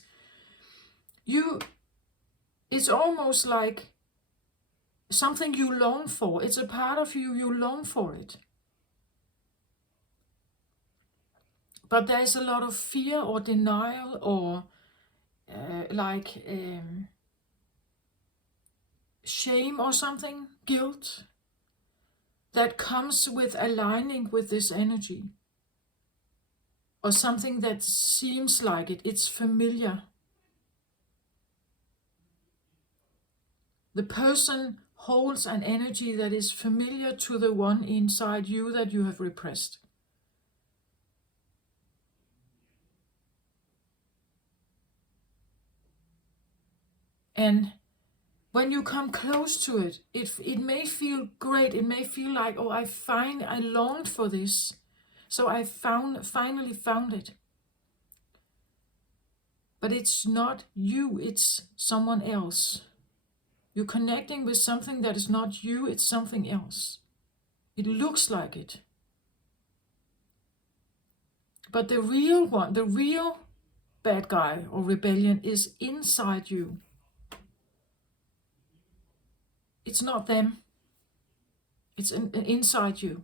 it's almost like something you long for. It's a part of you, you long for it. But there's a lot of fear or denial or shame or something, guilt, that comes with aligning with this energy. Or something that seems like it's familiar. The person holds an energy that is familiar to the one inside you that you have repressed. And when you come close to it, it may feel great. It may feel like, oh, I longed for this. So I finally found it. But it's not you, it's someone else. You're connecting with something that is not you, it's something else. It looks like it. But the real one, the real bad guy or rebellion is inside you. It's not them. It's inside you.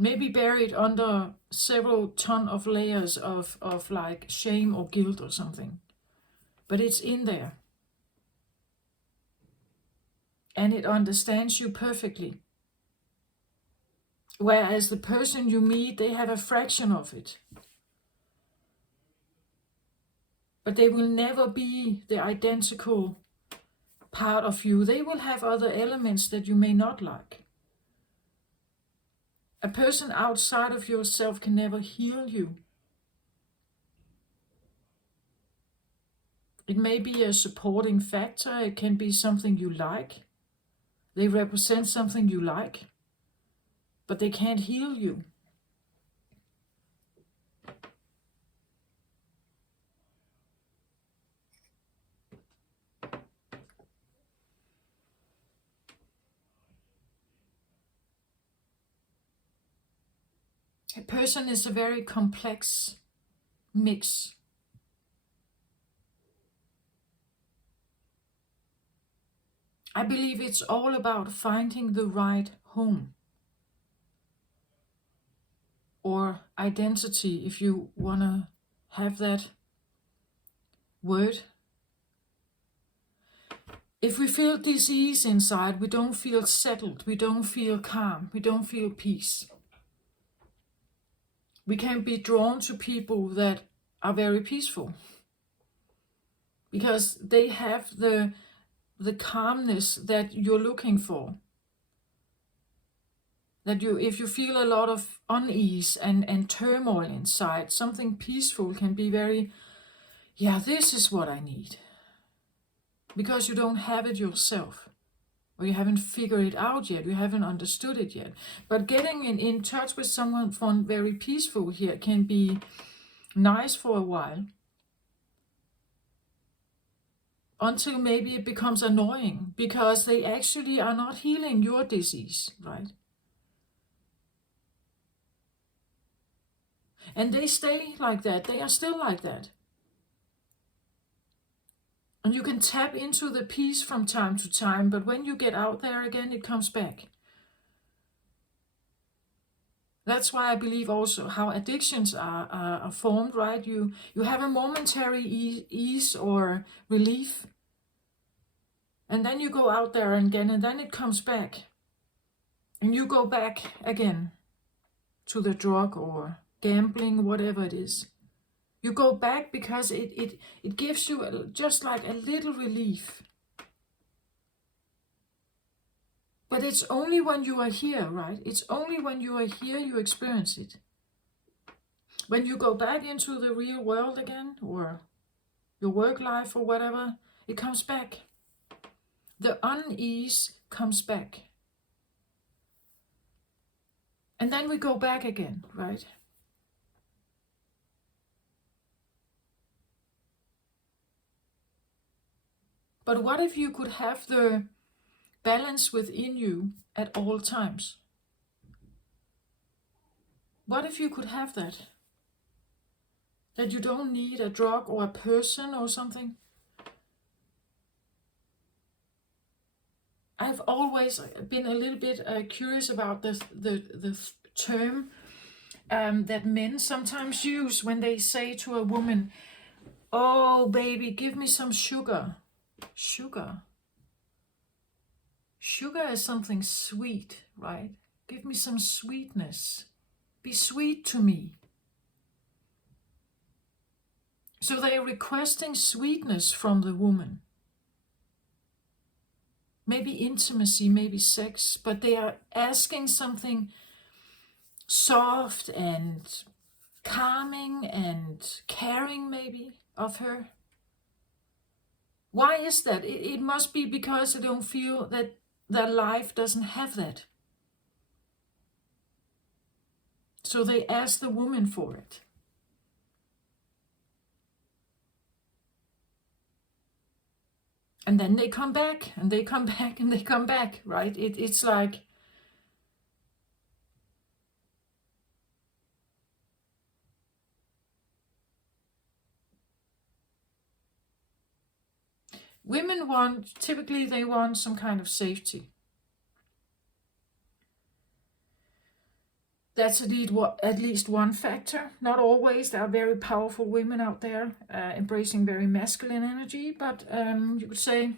Maybe buried under several ton of layers of like shame or guilt or something. But it's in there. And it understands you perfectly. Whereas the person you meet, they have a fraction of it. But they will never be the identical part of you. They will have other elements that you may not like. A person outside of yourself can never heal you. It may be a supporting factor. It can be something you like. They represent something you like. But they can't heal you. A person is a very complex mix. I believe it's all about finding the right home or identity, if you want to have that word. If we feel disease inside, we don't feel settled, we don't feel calm, we don't feel peace. We can be drawn to people that are very peaceful because they have the calmness that you're looking for. That if you feel a lot of unease and turmoil inside, something peaceful can be very, yeah, this is what I need. Because you don't have it yourself. Or you haven't figured it out yet, you haven't understood it yet. But getting in touch with someone very peaceful here can be nice for a while. Until maybe it becomes annoying, because they actually are not healing your disease, right? And they stay like that, they are still like that. And you can tap into the peace from time to time, but when you get out there again, it comes back. That's why I believe also how addictions are formed, right? You have a momentary ease or relief, and then you go out there again, and then it comes back. And you go back again to the drug or gambling, whatever it is. You go back because it gives you just like a little relief. But it's only when you are here, right? It's only when you are here you experience it. When you go back into the real world again, or your work life or whatever, it comes back. The unease comes back. And then we go back again, right? But what if you could have the balance within you at all times? What if you could have that? That you don't need a drug or a person or something? I've always been a little bit curious about the term that men sometimes use when they say to a woman, "Oh, baby, give me some sugar." Sugar. Sugar is something sweet, right? Give me some sweetness. Be sweet to me. So they are requesting sweetness from the woman. Maybe intimacy, maybe sex, but they are asking something soft and calming and caring maybe of her. Why is that? It must be because they don't feel that their life doesn't have that. So they ask the woman for it. And then they come back, and they come back, and they come back, right? It's like, women typically they want some kind of safety. That's at least one factor. Not always. There are very powerful women out there embracing very masculine energy, but you could say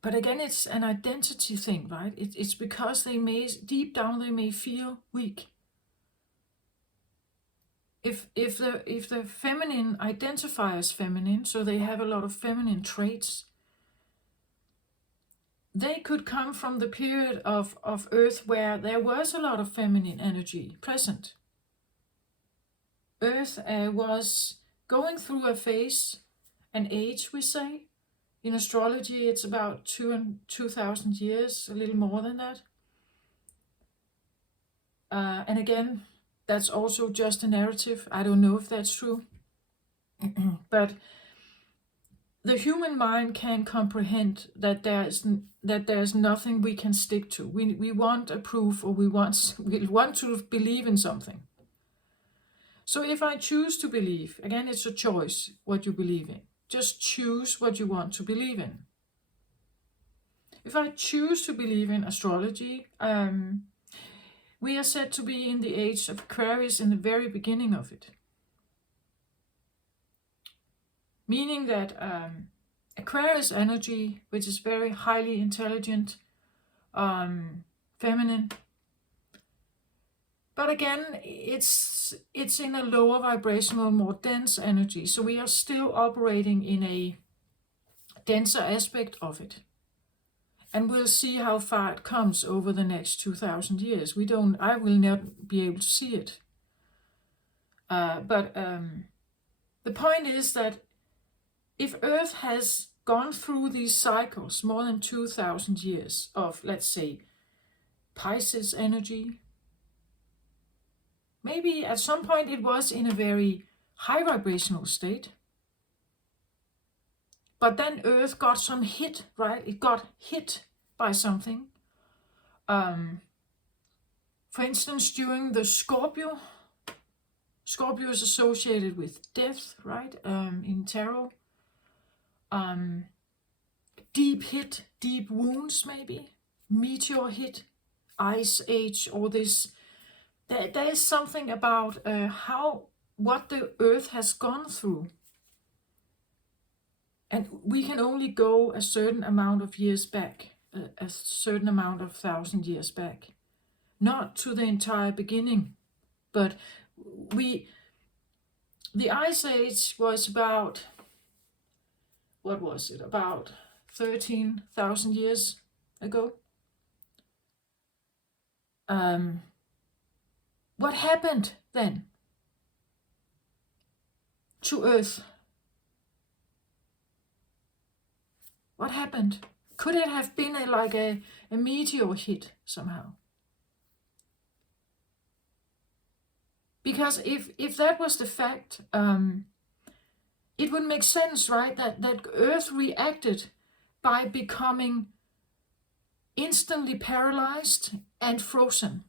but again, it's an identity thing, right? It's because deep down they may feel weak. If the feminine identify as feminine, so they have a lot of feminine traits, they could come from the period of Earth where there was a lot of feminine energy present. Earth was going through a phase, an age, we say. In astrology, it's about 2,000 years, a little more than that. And again, that's also just a narrative. I don't know if that's true. But the human mind can comprehend that there's nothing we can stick to. We want a proof, or we want to believe in something. So if I choose to believe, again, it's a choice what you believe in. Just choose what you want to believe in. If I choose to believe in astrology, we are said to be in the age of Aquarius, in the very beginning of it. Meaning that Aquarius energy, which is very highly intelligent, feminine, but again, it's in a lower vibrational, more dense energy. So we are still operating in a denser aspect of it. And we'll see how far it comes over the next 2,000 years. I will not be able to see it. But the point is that if Earth has gone through these cycles, more than 2,000 years of, let's say, Pisces energy, maybe at some point it was in a very high vibrational state. But then Earth got some hit, right? It got hit by something. For instance, during the Scorpio is associated with death, right? In tarot. Deep hit, deep wounds maybe. Meteor hit, ice age, all this. There is something about what the Earth has gone through. And we can only go a certain amount of years back, a certain amount of 1,000 years back. Not to the entire beginning, but the Ice Age was about, what was it, about 13,000 years ago. What happened then to Earth? What happened? Could it have been like a meteor hit somehow? Because if that was the fact, it would make sense, right? That Earth reacted by becoming instantly paralyzed and frozen.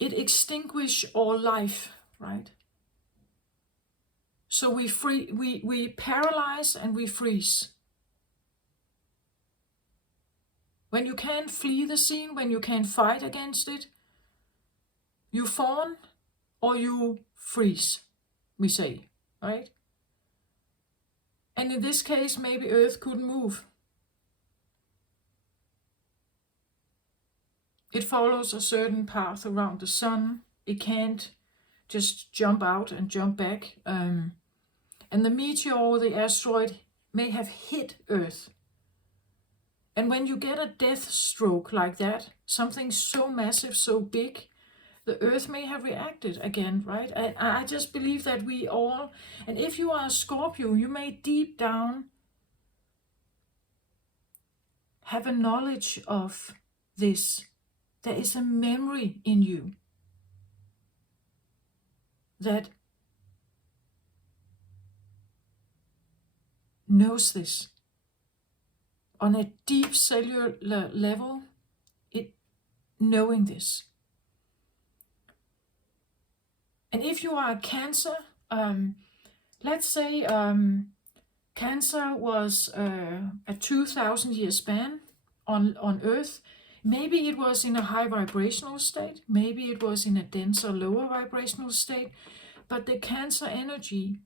It extinguished all life, right? So we paralyze and we freeze. When you can't flee the scene, when you can't fight against it, you fawn or you freeze, we say, right? And in this case, maybe Earth couldn't move. It follows a certain path around the sun. It can't just jump out and jump back. And the meteor, the asteroid, may have hit Earth. And when you get a death stroke like that, something so massive, so big, the earth may have reacted again, right? I just believe that we all, and if you are a Scorpio, you may deep down have a knowledge of this. There is a memory in you that knows this. On a deep cellular level, it knowing this. And if you are a Cancer, let's say Cancer was a 2,000 year span on Earth. Maybe it was in a high vibrational state, maybe it was in a denser, lower vibrational state, but the Cancer energy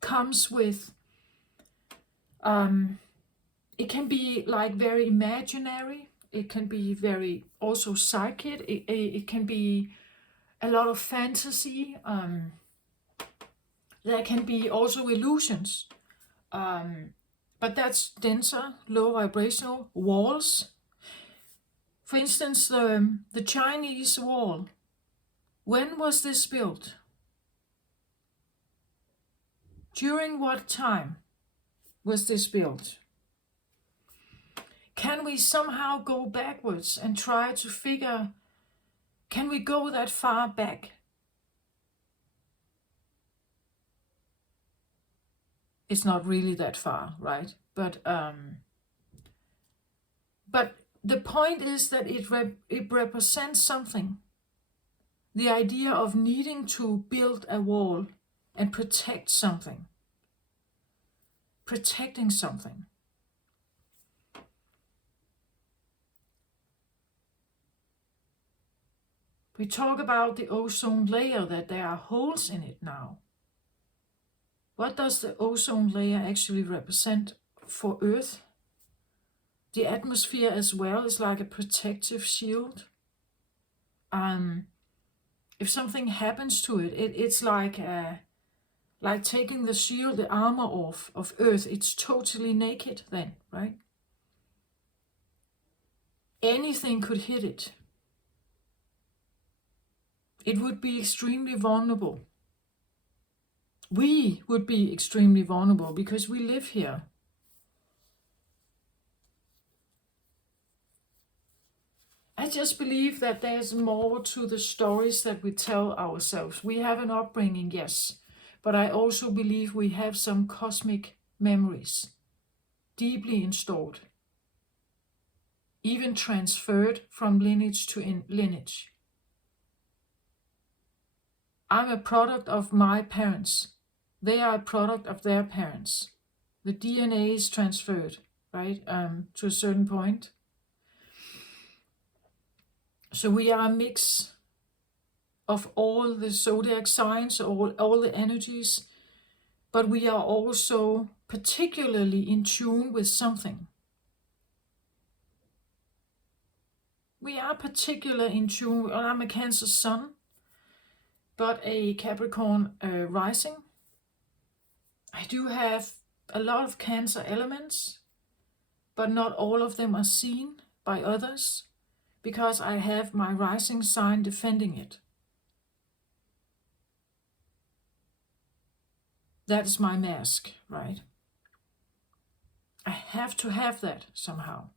comes with, it can be like very imaginary, it can be very also psychic, it can be a lot of fantasy, there can be also illusions. But that's denser, low vibrational walls. For instance, the Chinese wall. When was this built? During what time was this built? Can we somehow go backwards and try to figure, can we go that far back? It's not really that far, right? But the point is that it represents something. The idea of needing to build a wall and protect something. Protecting something. We talk about the ozone layer, that there are holes in it now. What does the ozone layer actually represent for Earth? The atmosphere as well is like a protective shield. If something happens to it, it's like taking the shield, the armor off of Earth. It's totally naked then, right? Anything could hit it. It would be extremely vulnerable. We would be extremely vulnerable because we live here. I just believe that there's more to the stories that we tell ourselves. We have an upbringing, yes, but I also believe we have some cosmic memories, deeply installed, even transferred from lineage to lineage. I'm a product of my parents. They are a product of their parents. The DNA is transferred, right, to a certain point. So we are a mix of all the zodiac signs, all the energies, but we are also particularly in tune with something. We are particularly in tune. I'm a Cancer sun, but a Capricorn rising. I do have a lot of Cancer elements, but not all of them are seen by others because I have my rising sign defending it. That is my mask, right? I have to have that somehow.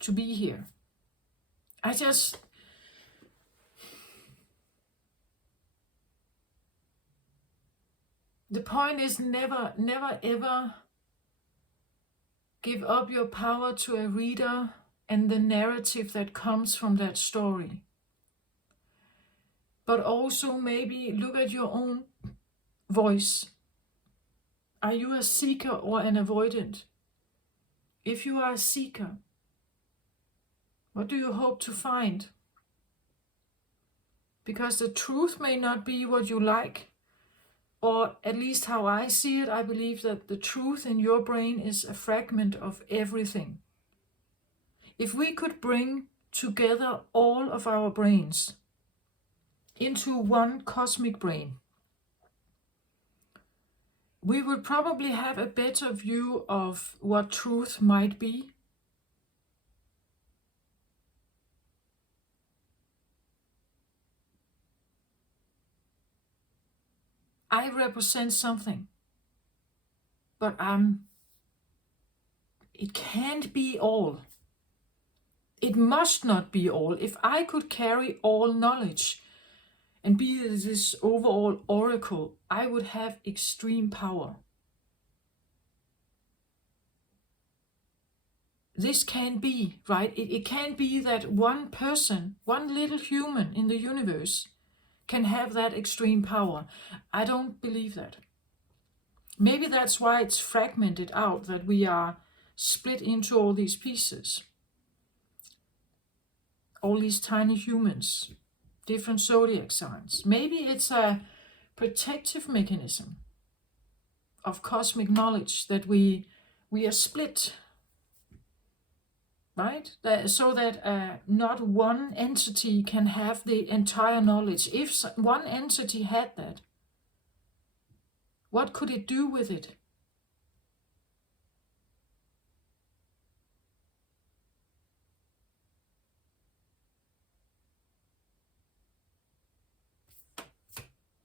To be here. The point is never ever give up your power to a reader and the narrative that comes from that story. But also maybe look at your own voice. Are you a seeker or an avoidant? If you are a seeker, what do you hope to find? Because the truth may not be what you like, or at least how I see it, I believe that the truth in your brain is a fragment of everything. If we could bring together all of our brains into one cosmic brain, we would probably have a better view of what truth might be. I represent something, but it can't be all. It must not be all. If I could carry all knowledge and be this overall oracle, I would have extreme power. This can't be, right? It can't be that one person, one little human in the universe can have that extreme power. I don't believe that. Maybe that's why it's fragmented out, that we are split into all these pieces. All these tiny humans, different zodiac signs. Maybe it's a protective mechanism of cosmic knowledge that we are split, right? So that not one entity can have the entire knowledge. If one entity had that, what could it do with it?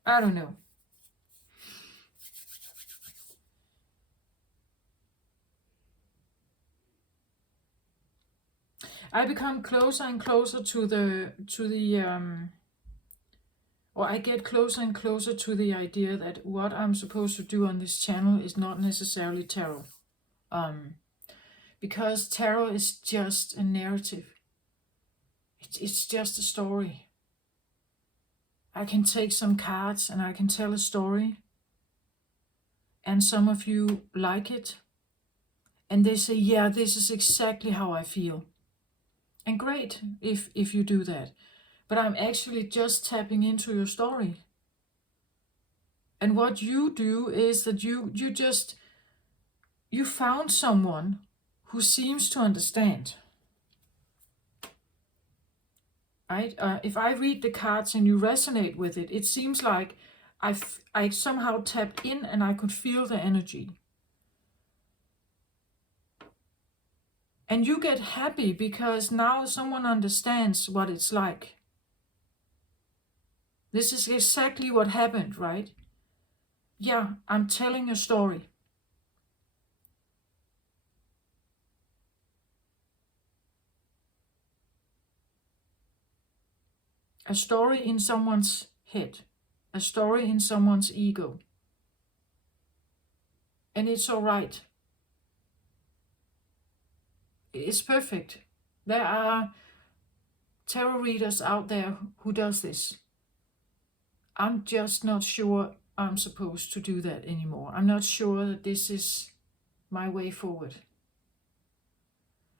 I don't know. I become closer and closer or I get closer and closer to the idea that what I'm supposed to do on this channel is not necessarily tarot. Because tarot is just a narrative. It's just a story. I can take some cards and I can tell a story. And some of you like it. And they say, yeah, this is exactly how I feel. And great if you do that. But I'm actually just tapping into your story. And what you do is that you found someone who seems to understand. Right? If I read the cards and you resonate with it, it seems like I somehow tapped in and I could feel the energy. And you get happy because now someone understands what it's like. This is exactly what happened, right? Yeah, I'm telling a story. A story in someone's head. A story in someone's ego. And it's all right. It's perfect. There are tarot readers out there who does this. I'm just not sure I'm supposed to do that anymore. I'm not sure that this is my way forward.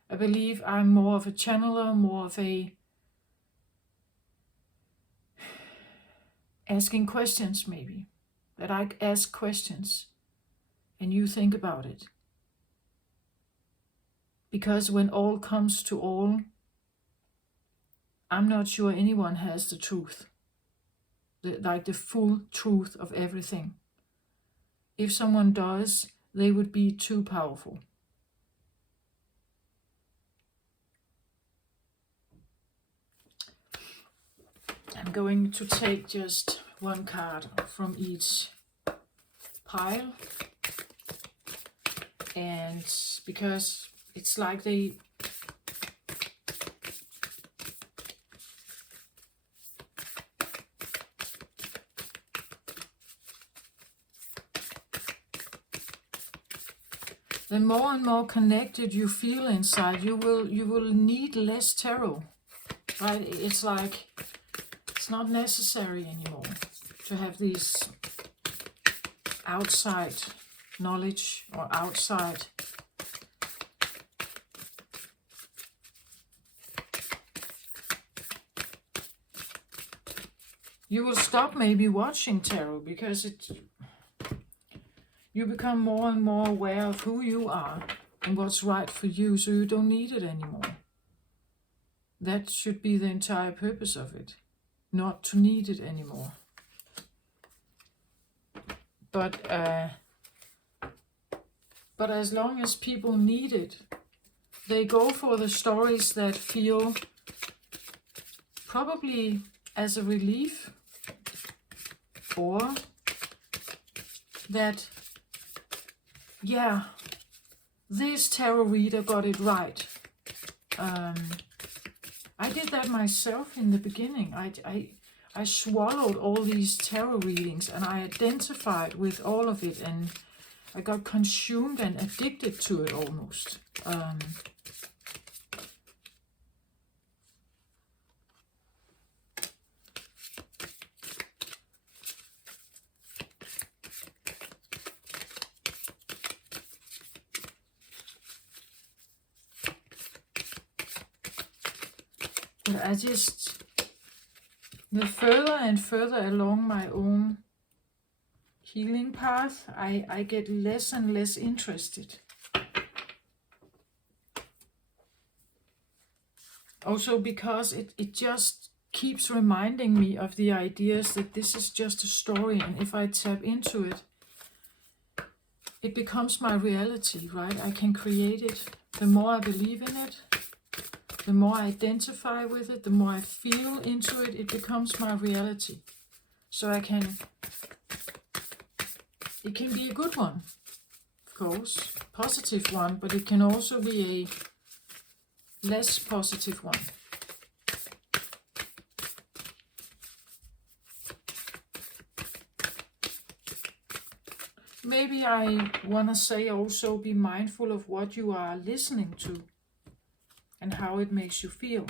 I believe I'm more of a channeler, more of a asking questions maybe. That I ask questions and you think about it. Because when all comes to all, I'm not sure anyone has the truth. Like the full truth of everything. If someone does, they would be too powerful. I'm going to take just one card from each pile. And because it's like the more and more connected you feel inside, you will need less tarot, right? It's like it's not necessary anymore to have these outside knowledge or outside you will stop maybe watching tarot because you become more and more aware of who you are and what's right for you, so you don't need it anymore. That should be the entire purpose of it, not to need it anymore. But But as long as people need it, they go for the stories that feel probably as a relief, or that, yeah, this tarot reader got it right. I did that myself in the beginning. I swallowed all these tarot readings and I identified with all of it, and I got consumed and addicted to it almost. But I just, the further and further along my own healing path, I get less and less interested. Also because it just keeps reminding me of the ideas that this is just a story, and if I tap into it, it becomes my reality, right? I can create it. The more I believe in it, the more I identify with it, the more I feel into it, it becomes my reality. So it can be a good one, of course, positive one, but it can also be a less positive one. Maybe I want to say also, be mindful of what you are listening to and how it makes you feel.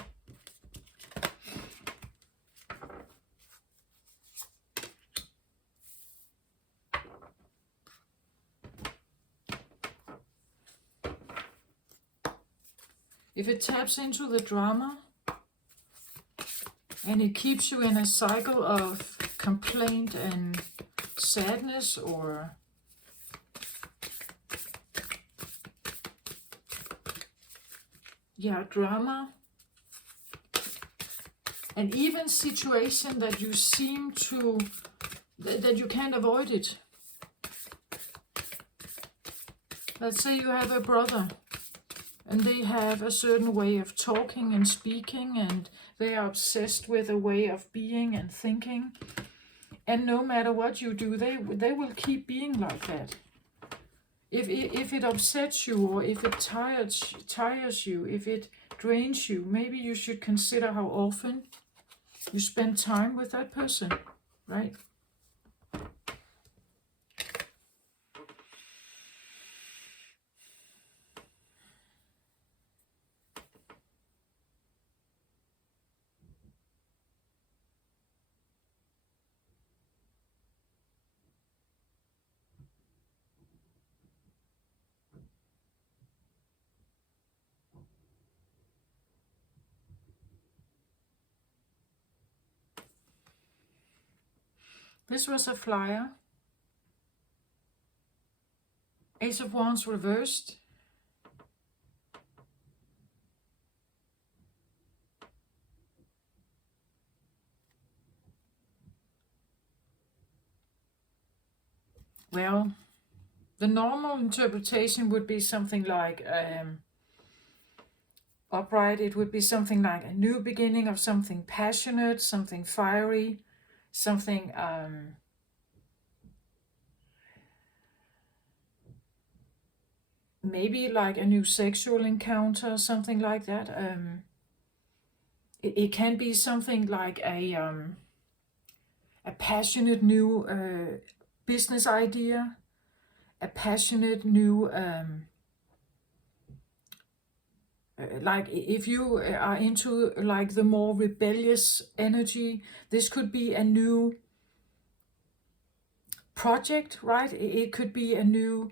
If it taps into the drama and it keeps you in a cycle of complaint and sadness, or drama, and even situation that you seem to, that you can't avoid it. Let's say you have a brother and they have a certain way of talking and speaking, and they are obsessed with a way of being and thinking, and no matter what you do, they will keep being like that. If it upsets you, or if it tires you, if it drains you, maybe you should consider how often you spend time with that person, right? This was a flyer. Ace of Wands reversed. Well, the normal interpretation would be something like upright. It would be something like a new beginning of something passionate, something fiery, something maybe like a new sexual encounter, something like that. It can be something like a passionate new business idea, a passionate new like if you are into like the more rebellious energy, this could be a new project, right? It could be a new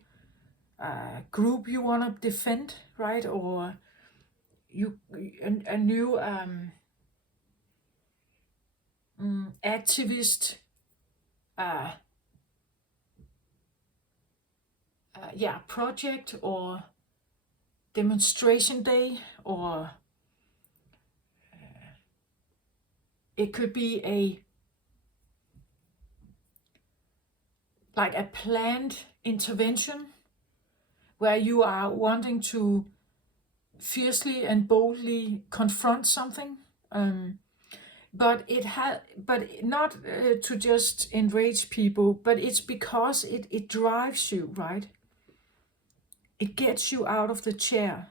group you want to defend, right? Or a new activist project, or demonstration day, or it could be like a planned intervention where you are wanting to fiercely and boldly confront something, but not to just enrage people, but it's because it drives you, right? It gets you out of the chair,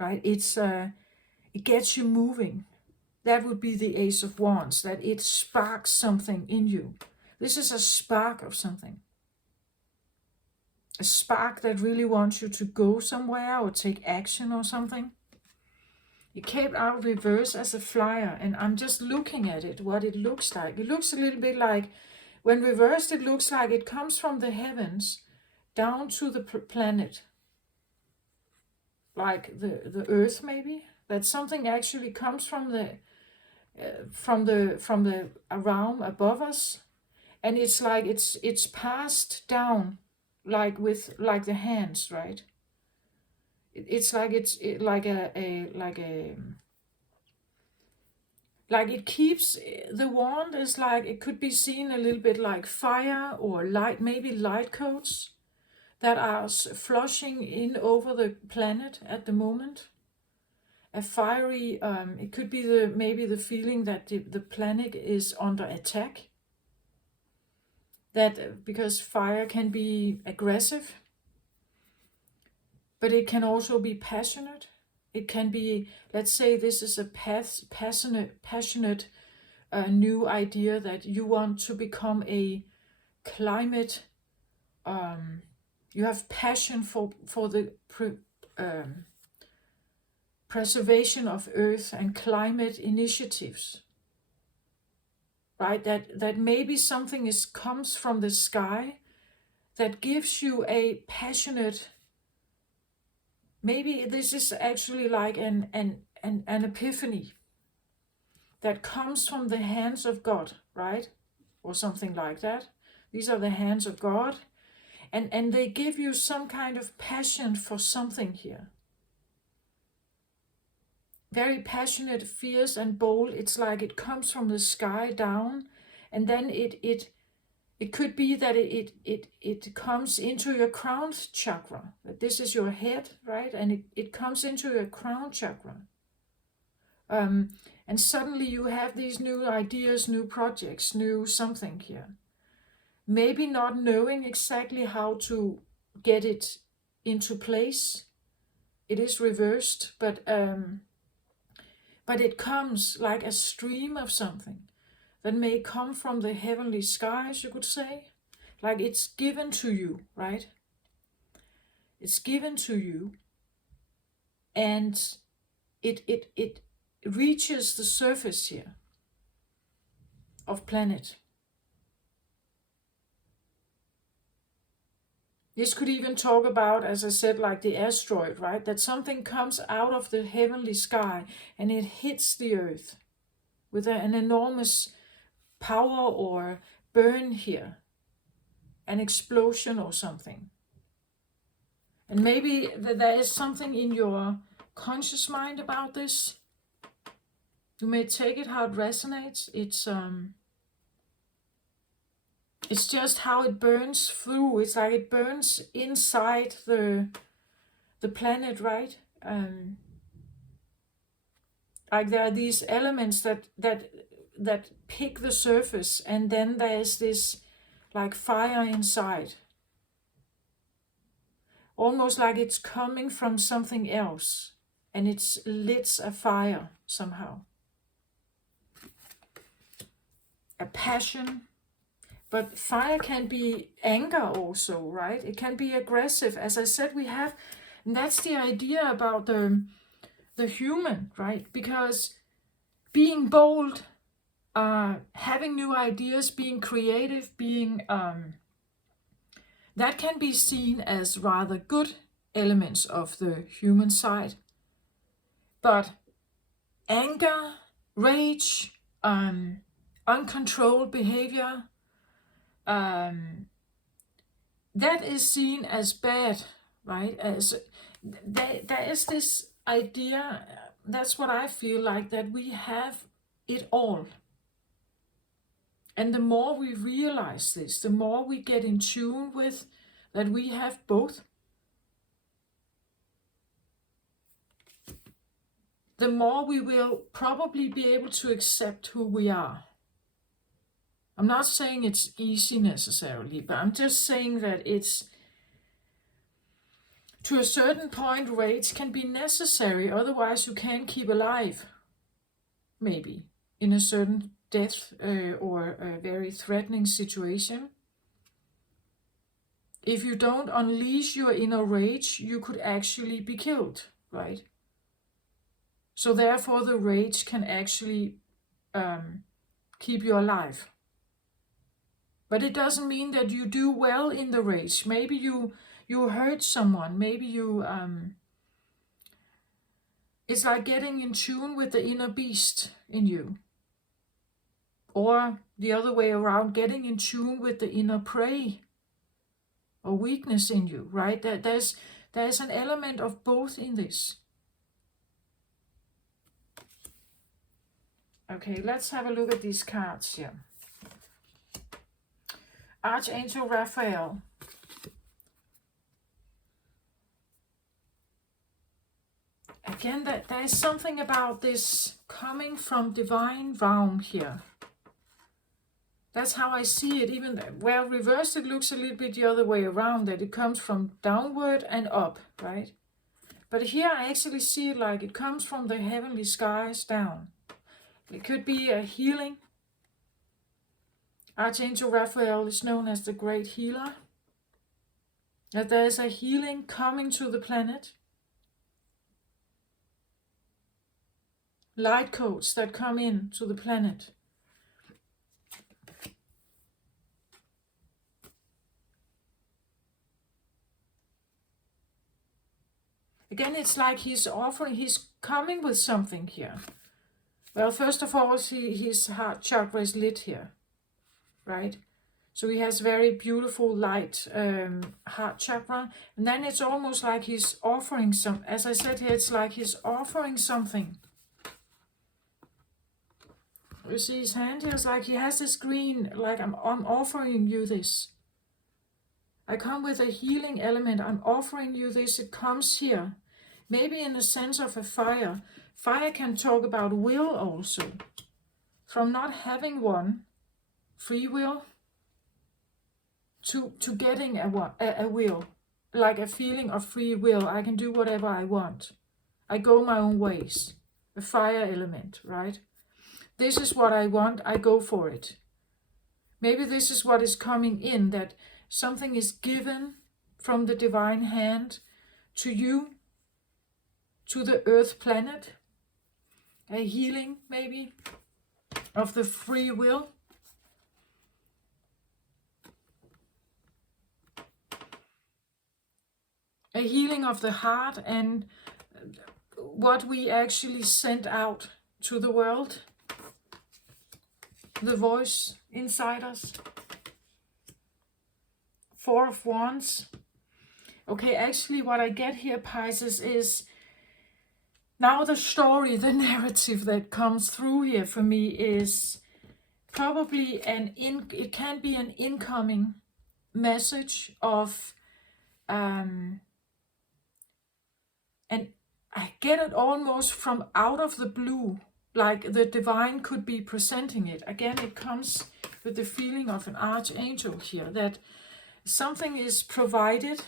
right? It gets you moving. That would be the Ace of Wands, that it sparks something in you. This is a spark of something. A spark that really wants you to go somewhere or take action or something. It came out reverse as a flyer, and I'm just looking at it, what it looks like. It looks a little bit like, when reversed, it looks like it comes from the heavens down to the planet. Like the earth, maybe. That something actually comes from the realm above us, and it's like it's passed down, like with like the hands, right? It's like like like it keeps, the wand is like, it could be seen a little bit like fire or light, maybe light codes that are flushing in over the planet at the moment. A fiery, it could be maybe the feeling that the planet is under attack. That because fire can be aggressive, but it can also be passionate. It can be, let's say this is a passionate new idea that you want to become a climate, you have passion for the preservation of Earth and climate initiatives, right? That maybe something comes from the sky that gives you a passionate, maybe this is actually like an epiphany that comes from the hands of God, right? Or something like that. These are the hands of God, and they give you some kind of passion for something here. Very passionate, fierce and bold. It's like it comes from the sky down, and then it could be that it comes into your crown chakra. That this is your head, right? And it comes into your crown chakra. And suddenly you have these new ideas, new projects, new something here. Maybe not knowing exactly how to get it into place. It is reversed, but it comes like a stream of something that may come from the heavenly skies, you could say. Like it's given to you, right? It's given to you, and it reaches the surface here of planet. This could even talk about, as I said, like the asteroid, right? That something comes out of the heavenly sky and it hits the earth with an enormous power or burn here, an explosion or something. And maybe there is something in your conscious mind about this. You may take it how it resonates. It's just how it burns through. It's like it burns inside the planet, right? Like there are these elements that pick the surface, and then there's this like fire inside. Almost like it's coming from something else, and it's lit a fire somehow. A passion. But fire can be anger also, right? It can be aggressive. As I said, and that's the idea about the human, right? Because being bold, having new ideas, being creative, being that can be seen as rather good elements of the human side. But anger, rage, uncontrolled behavior, that is seen as bad, right? As there is this idea, that's what I feel like, that we have it all. And the more we realize this, the more we get in tune with that we have both. the more we will probably be able to accept who we are. I'm not saying it's easy necessarily, but I'm just saying that it's, to a certain point, rage can be necessary, otherwise you can't keep alive, maybe, in a certain death or a very threatening situation. If you don't unleash your inner rage, you could actually be killed, right? So therefore the rage can actually keep you alive. But it doesn't mean that you do well in the rage. Maybe you hurt someone. Maybe you... it's like getting in tune with the inner beast in you. Or the other way around, getting in tune with the inner prey or weakness in you, right? There's an element of both in this. Okay, let's have a look at these cards here. Archangel Raphael. Again, there is something about this coming from divine realm here. That's how I see it. Even well, reversed, it looks a little bit the other way around, that it comes from downward and up, right? But here I actually see it like it comes from the heavenly skies down. It could be a healing. Archangel Raphael is known as the great healer. That there is a healing coming to the planet. Light codes that come in to the planet. Again, it's like he's coming with something here. Well, first of all, his heart chakra is lit here, right? So he has very beautiful light heart chakra. And then it's almost like he's offering some, as I said here, it's like he's offering something. You see his hand here? It's like he has this green, like I'm offering you this. I come with a healing element. I'm offering you this. It comes here. Maybe in the sense of a fire. Fire can talk about will also. From not having one, free will, to getting a will. Like a feeling of free will. I can do whatever I want. I go my own ways. A fire element, right? This is what I want. I go for it. Maybe this is what is coming in. That something is given from the divine hand to you, to the earth planet, a healing maybe of the free will. A healing of the heart and what we actually send out to the world. The voice inside us. Four of Wands. Okay, actually what I get here, Pisces, is now the story, the narrative that comes through here for me is probably it can be an incoming message of, and I get it almost from out of the blue, like the divine could be presenting it. Again, it comes with the feeling of an archangel here, that something is provided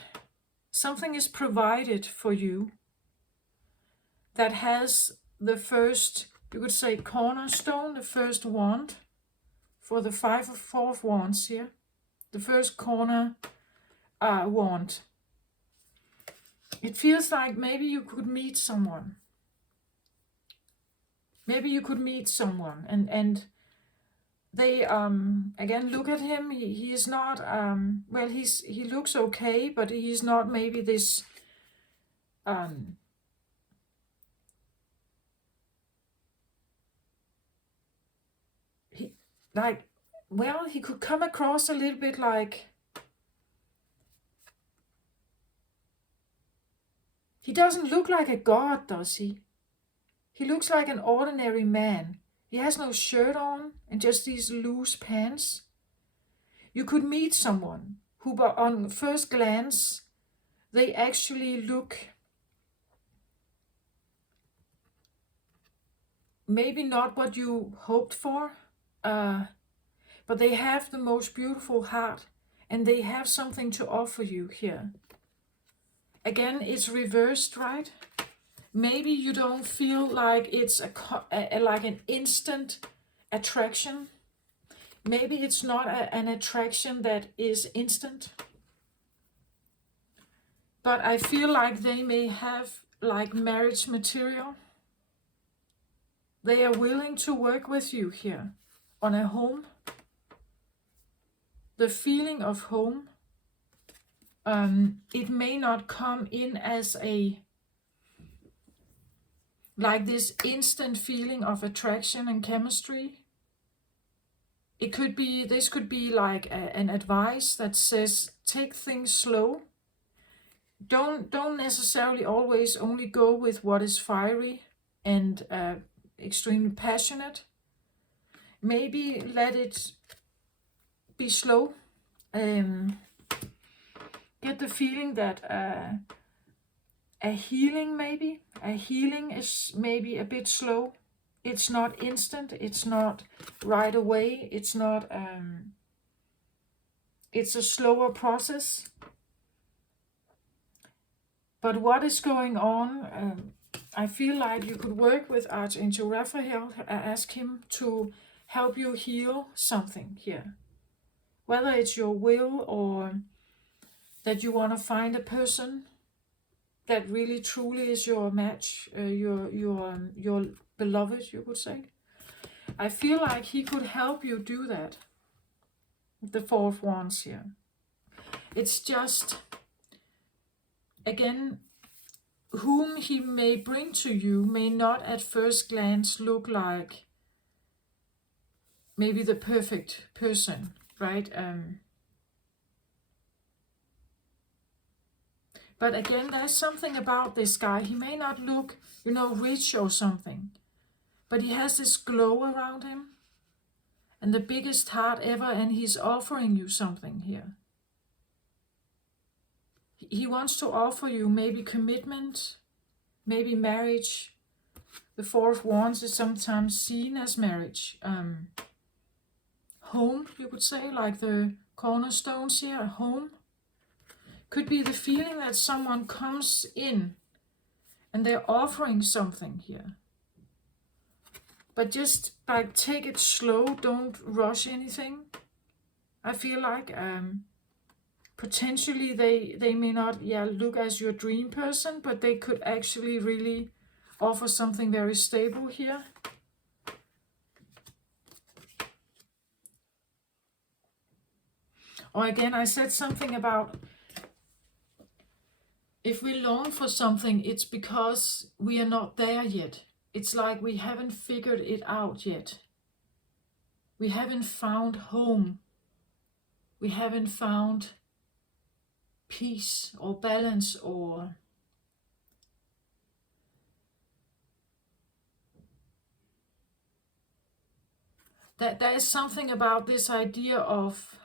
for you that has the first, you could say, cornerstone, the first wand, for the four of wands here, the first corner wand. It feels like maybe you could meet someone. Maybe you could meet someone and they, again, look at him. He is not, well, he looks okay, but he's not maybe this, like, well, he could come across a little bit like, he doesn't look like a god, does he? He looks like an ordinary man. He has no shirt on and just these loose pants. You could meet someone who, on first glance, they actually look maybe not what you hoped for, but they have the most beautiful heart and they have something to offer you here. Again, it's reversed, right? Maybe you don't feel like it's like an instant attraction. Maybe it's not an attraction that is instant. But I feel like they may have like marriage material. They are willing to work with you here on a home. The feeling of home, it may not come in as like this instant feeling of attraction and chemistry. This could be like an advice that says, take things slow. Don't necessarily always only go with what is fiery and extremely passionate. Maybe let it be slow. Get the feeling that a healing is maybe a bit slow. It's not instant. It's not right away. It's not. It's a slower process. But what is going on? I feel like you could work with Archangel Raphael, ask him to help you heal something here. Whether it's your will or that you want to find a person that really truly is your match, your beloved, you could say. I feel like he could help you do that. The Four of Wands here. It's just, again, whom he may bring to you may not at first glance look like maybe the perfect person, right? But again, there's something about this guy. He may not look, rich or something, but he has this glow around him and the biggest heart ever, and he's offering you something here. He wants to offer you maybe commitment, maybe marriage. The Four of Wands is sometimes seen as marriage. Home, you could say, like the cornerstones here, home. Could be the feeling that someone comes in and they're offering something here. But just like take it slow, don't rush anything. I feel like potentially they may not look as your dream person, but they could actually really offer something very stable here. Or again, I said something about if we long for something, it's because we are not there yet. It's like we haven't figured it out yet. We haven't found home. We haven't found peace or balance or that there is something about this idea of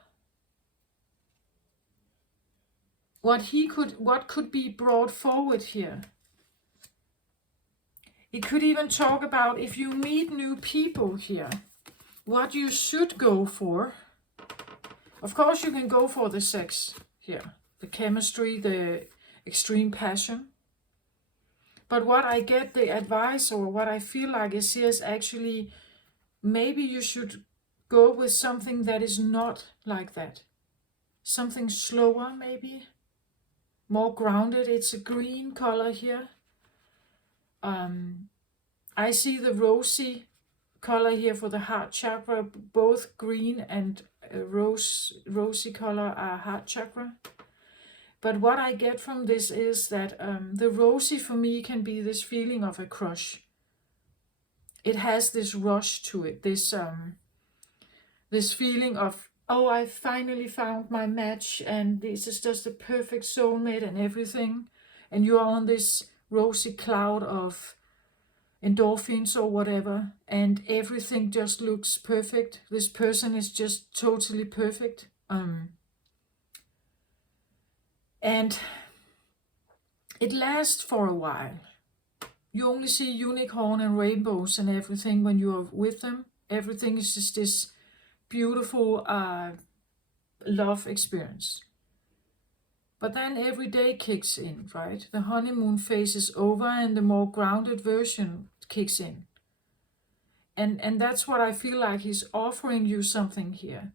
what could be brought forward here. It could even talk about if you meet new people here, what you should go for. Of course, you can go for the sex here, the chemistry, the extreme passion. But what I get the advice, or what I feel like is here, is actually maybe you should go with something that is not like that. Something slower, maybe. More grounded. It's a green color here. I see the rosy color here for the heart chakra. Both green and rosy color are heart chakra. But what I get from this is that the rosy for me can be this feeling of a crush. It has this rush to it, this feeling of, oh, I finally found my match and this is just a perfect soulmate and everything. And you're on this rosy cloud of endorphins or whatever, and everything just looks perfect. This person is just totally perfect. And it lasts for a while. You only see unicorn and rainbows and everything when you are with them. Everything is just this beautiful love experience. But then every day kicks in, right? The honeymoon phase is over and the more grounded version kicks in. And that's what I feel like he's offering you something here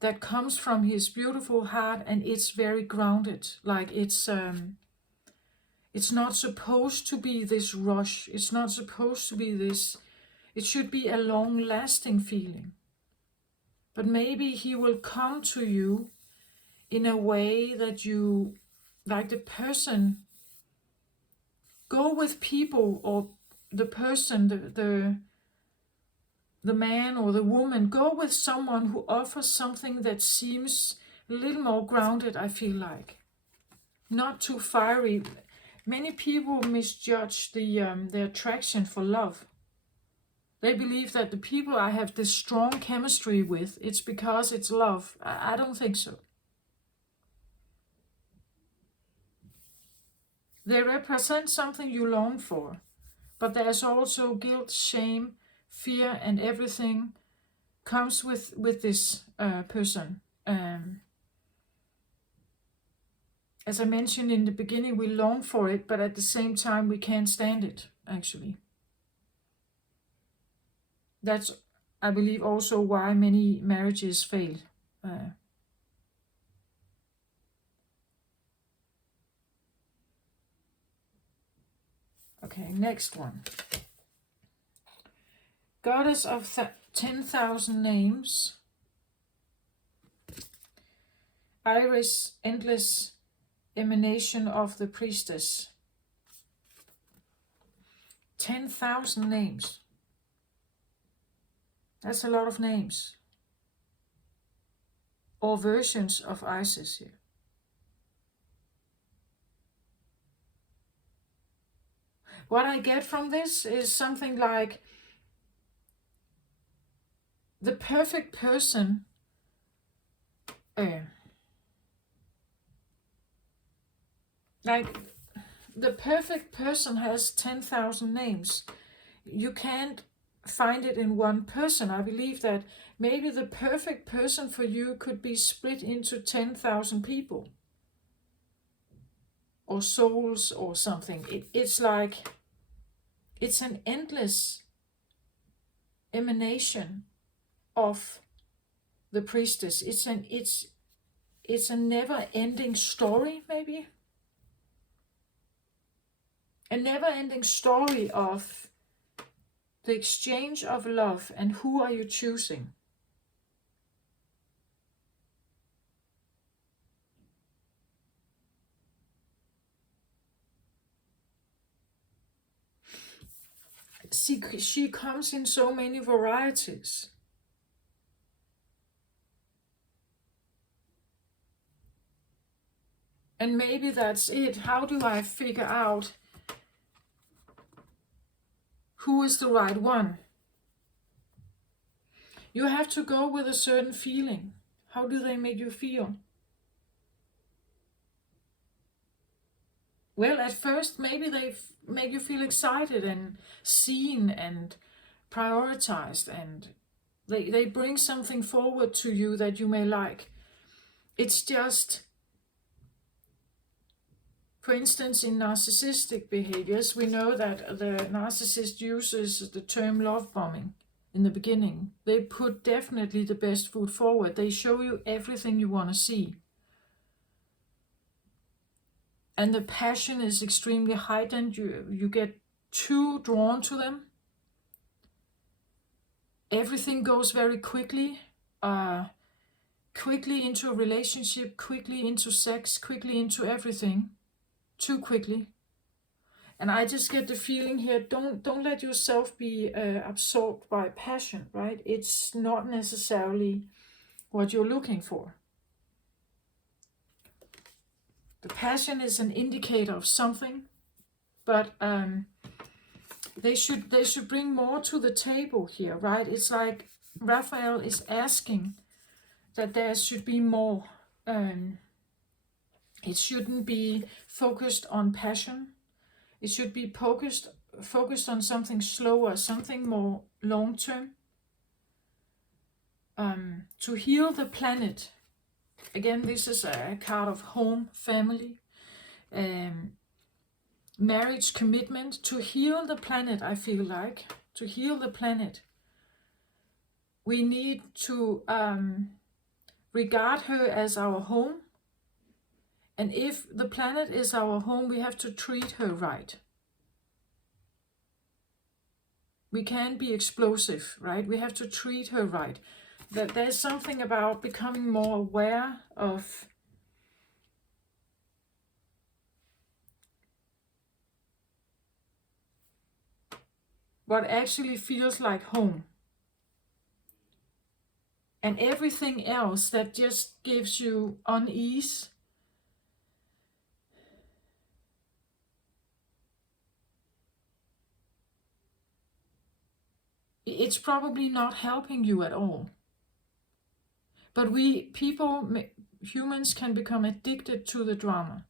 that comes from his beautiful heart, and it's very grounded. Like it's not supposed to be this rush. It's not supposed to be this. It should be a long-lasting feeling. But maybe he will come to you in a way that you, like the person, go with people, or the person, the man or the woman, go with someone who offers something that seems a little more grounded, I feel like. Not too fiery. Many people misjudge the attraction for love. They believe that the people I have this strong chemistry with, it's because it's love. I don't think so. They represent something you long for, but there's also guilt, shame, fear, and everything comes with this person. As I mentioned in the beginning, we long for it, but at the same time we can't stand it, actually. That's, I believe, also why many marriages fail. Okay, next one. Goddess of 10,000 names. Iris, endless emanation of the priestess. 10,000 names. That's a lot of names. Or versions of Isis here. What I get from this is something like the perfect person like the perfect person has 10,000 names. You can't find it in one person. I believe that maybe the perfect person for you could be split into 10,000 people or souls or something. It's like it's an endless emanation of the priestess. It's a never-ending story, maybe. A never-ending story of the exchange of love, and who are you choosing? She comes in so many varieties. And maybe that's it. How do I figure out who is the right one? You have to go with a certain feeling. How do they make you feel? Well, at first, maybe they make you feel excited and seen and prioritized, and they bring something forward to you that you may like. It's just, for instance, in narcissistic behaviors, we know that the narcissist uses the term love bombing in the beginning. They put definitely the best foot forward. They show you everything you want to see. And the passion is extremely heightened. You get too drawn to them. Everything goes very quickly. Quickly into a relationship, quickly into sex, quickly into everything. Too quickly. And I just get the feeling here, don't let yourself be absorbed by passion, right? It's not necessarily what you're looking for. The passion is an indicator of something, but they should bring more to the table here, right? It's like Raphael is asking that there should be more. It shouldn't be focused on passion. It should be focused on something slower, something more long-term. To heal the planet. Again, this is a card of home, family, marriage, commitment. To heal the planet, I feel like. To heal the planet, we need to regard her as our home. And if the planet is our home, we have to treat her right. We can't be explosive, right? We have to treat her right. That there's something about becoming more aware of what actually feels like home. And everything else that just gives you unease, it's probably not helping you at all. But humans can become addicted to the drama.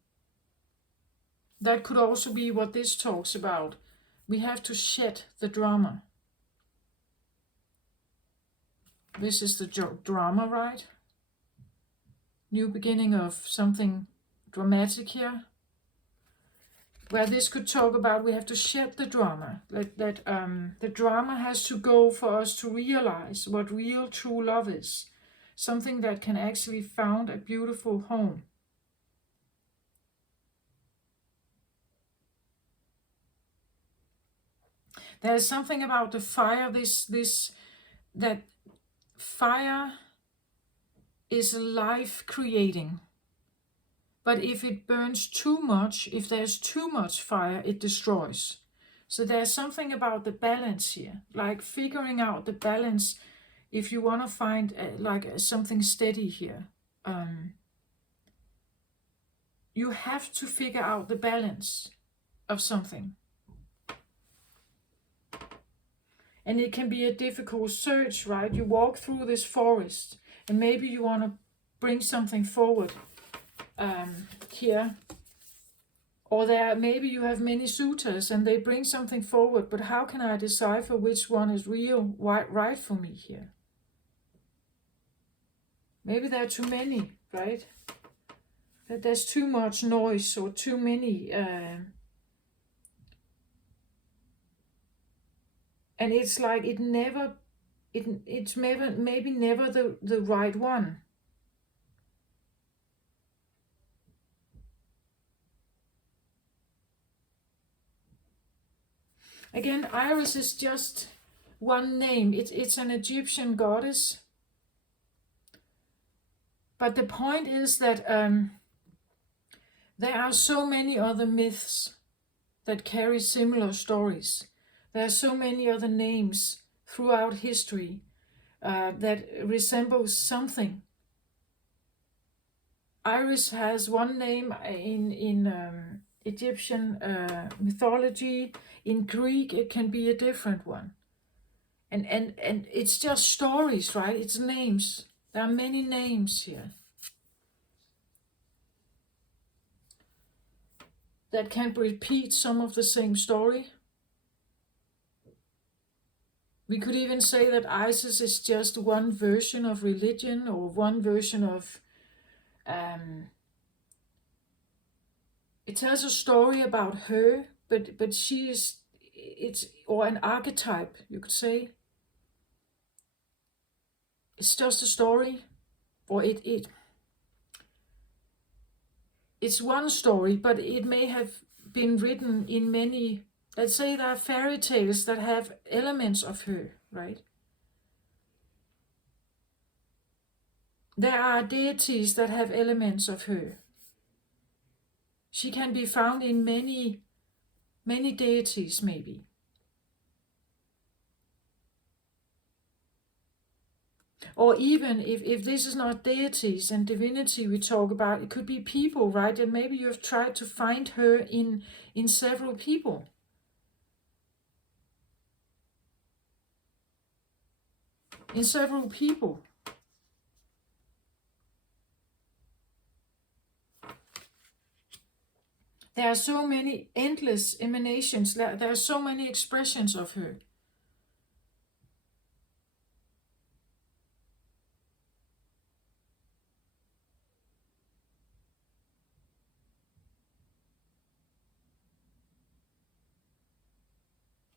That could also be what this talks about. We have to shed the drama. This is the drama, right? New beginning of something dramatic here. Where this could talk about we have to shed the drama. That the drama has to go for us to realize what real true love is. Something that can actually found a beautiful home. There's something about the fire, that fire is life creating. But if it burns too much, if there's too much fire, it destroys. So there's something about the balance here, like figuring out the balance if you want to find something steady here. You have to figure out the balance of something. And it can be a difficult search, right? You walk through this forest and maybe you want to bring something forward here. Or maybe you have many suitors and they bring something forward, but how can I decipher which one is right for me here? Maybe there are too many, right? That there's too much noise or too many. And it's like it's maybe never the right one. Again, Iris is just one name. It's an Egyptian goddess. But the point is that there are so many other myths that carry similar stories. There are so many other names throughout history that resemble something. Iris has one name in Egyptian mythology. In Greek, it can be a different one. And it's just stories, right? It's names. There are many names here that can repeat some of the same story. We could even say that Isis is just one version of religion or one version of... it tells a story about her, but she is... or an archetype, you could say. It's just a story, or it's one story, but it may have been written in many... Let's say there are fairy tales that have elements of her, right? There are deities that have elements of her. She can be found in many deities, maybe. Or even if this is not deities and divinity we talk about, it could be people, right? And maybe you have tried to find her in several people. In several people. There are so many endless emanations. There are so many expressions of her.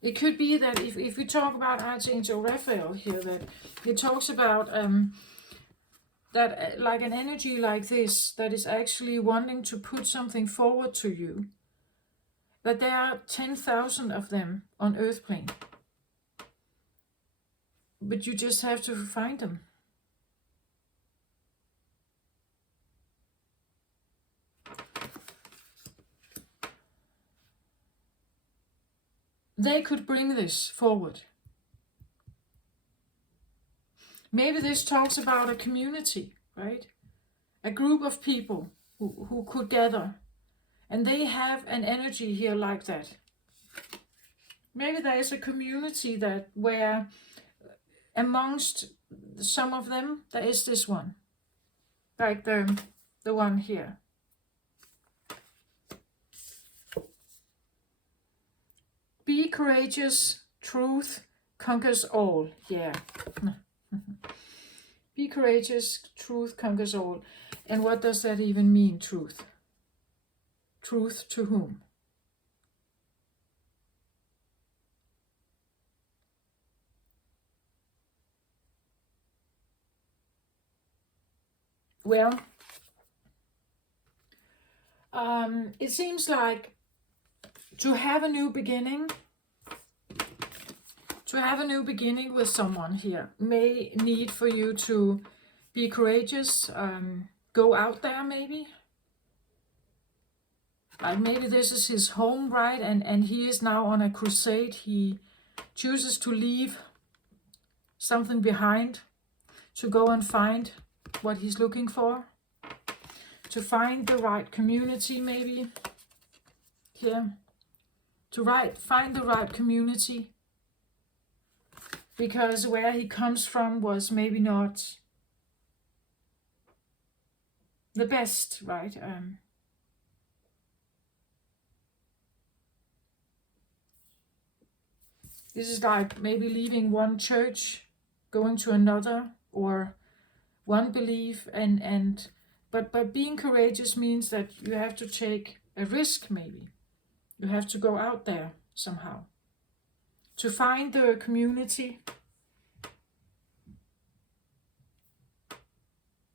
It could be that if we talk about Archangel Raphael here, that he talks about that like an energy like this that is actually wanting to put something forward to you. But there are 10,000 of them on Earth plane. But you just have to find them. They could bring this forward. Maybe this talks about a community, right? A group of people who could gather. And they have an energy here like that. Maybe there is a community that where amongst some of them, there is this one. Like the one here. Be courageous, truth conquers all. Yeah. Be courageous, truth conquers all. And what does that even mean, truth? Truth to whom? Well, it seems like to have a new beginning, with someone here may need for you to be courageous, go out there maybe. Like maybe this is his home, right? And he is now on a crusade. He chooses to leave something behind to go and find what he's looking for. To find the right community maybe. Here. Find the right community. Because where he comes from was maybe not the best, right? This is like maybe leaving one church, going to another, or one belief, but being courageous means that you have to take a risk maybe. You have to go out there somehow. To find the community,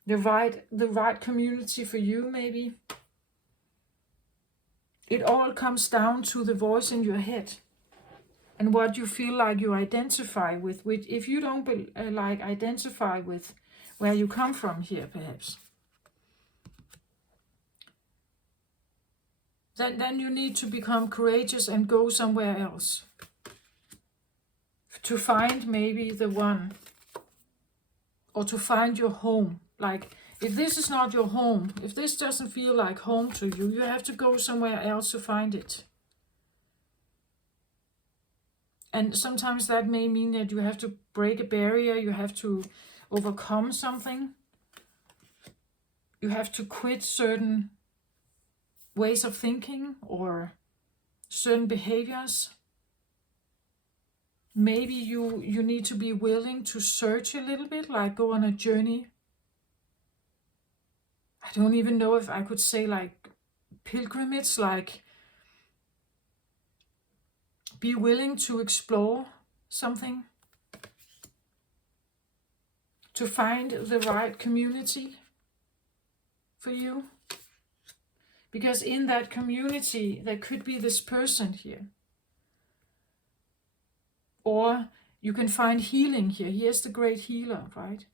the right community for you maybe. It all comes down to the voice in your head and what you feel like you identify with. Which if you don't like identify with where you come from here, perhaps, then you need to become courageous and go somewhere else. To find maybe the one, or to find your home. Like, if this is not your home, if this doesn't feel like home to you, you have to go somewhere else to find it. And sometimes that may mean that you have to break a barrier, you have to overcome something. You have to quit certain ways of thinking or certain behaviors. Maybe you need to be willing to search a little bit, like go on a journey. I don't even know if I could say like pilgrimage, like be willing to explore something, to find the right community for you. Because in that community, there could be this person here. Or you can find healing here. Here's the great healer, right?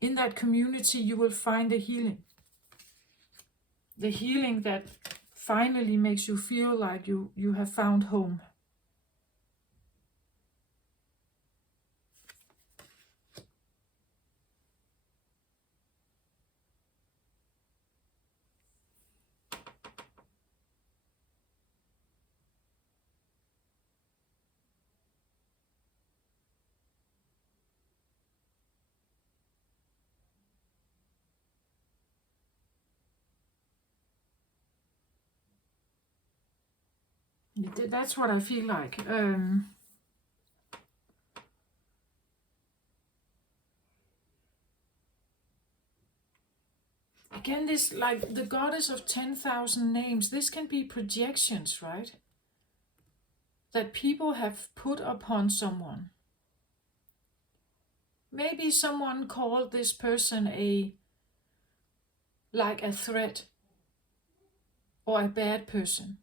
In that community, you will find the healing. The healing that finally makes you feel like you have found home. That's what I feel like. Again, this, like the goddess of 10,000 names, this can be projections, right? That people have put upon someone. Maybe someone called this person like a threat or a bad person.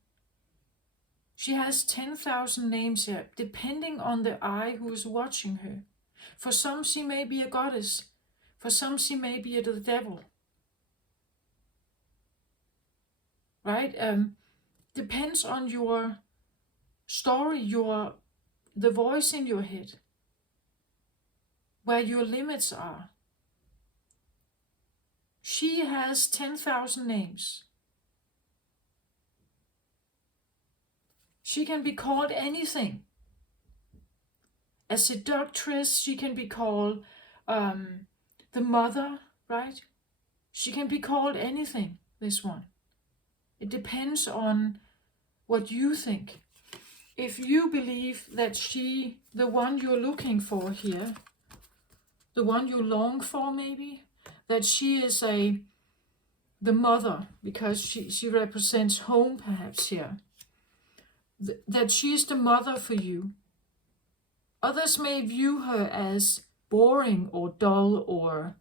She has 10,000 names here, depending on the eye who is watching her. For some, she may be a goddess. For some, she may be the devil. Right? Depends on your story, the voice in your head, where your limits are. She has 10,000 names. She can be called anything. A seductress, she can be called the mother, right? She can be called anything, this one. It depends on what you think. If you believe that she, the one you're looking for here, the one you long for maybe, that she is the mother, because she represents home perhaps here, that she is the mother for you. Others may view her as boring or dull, or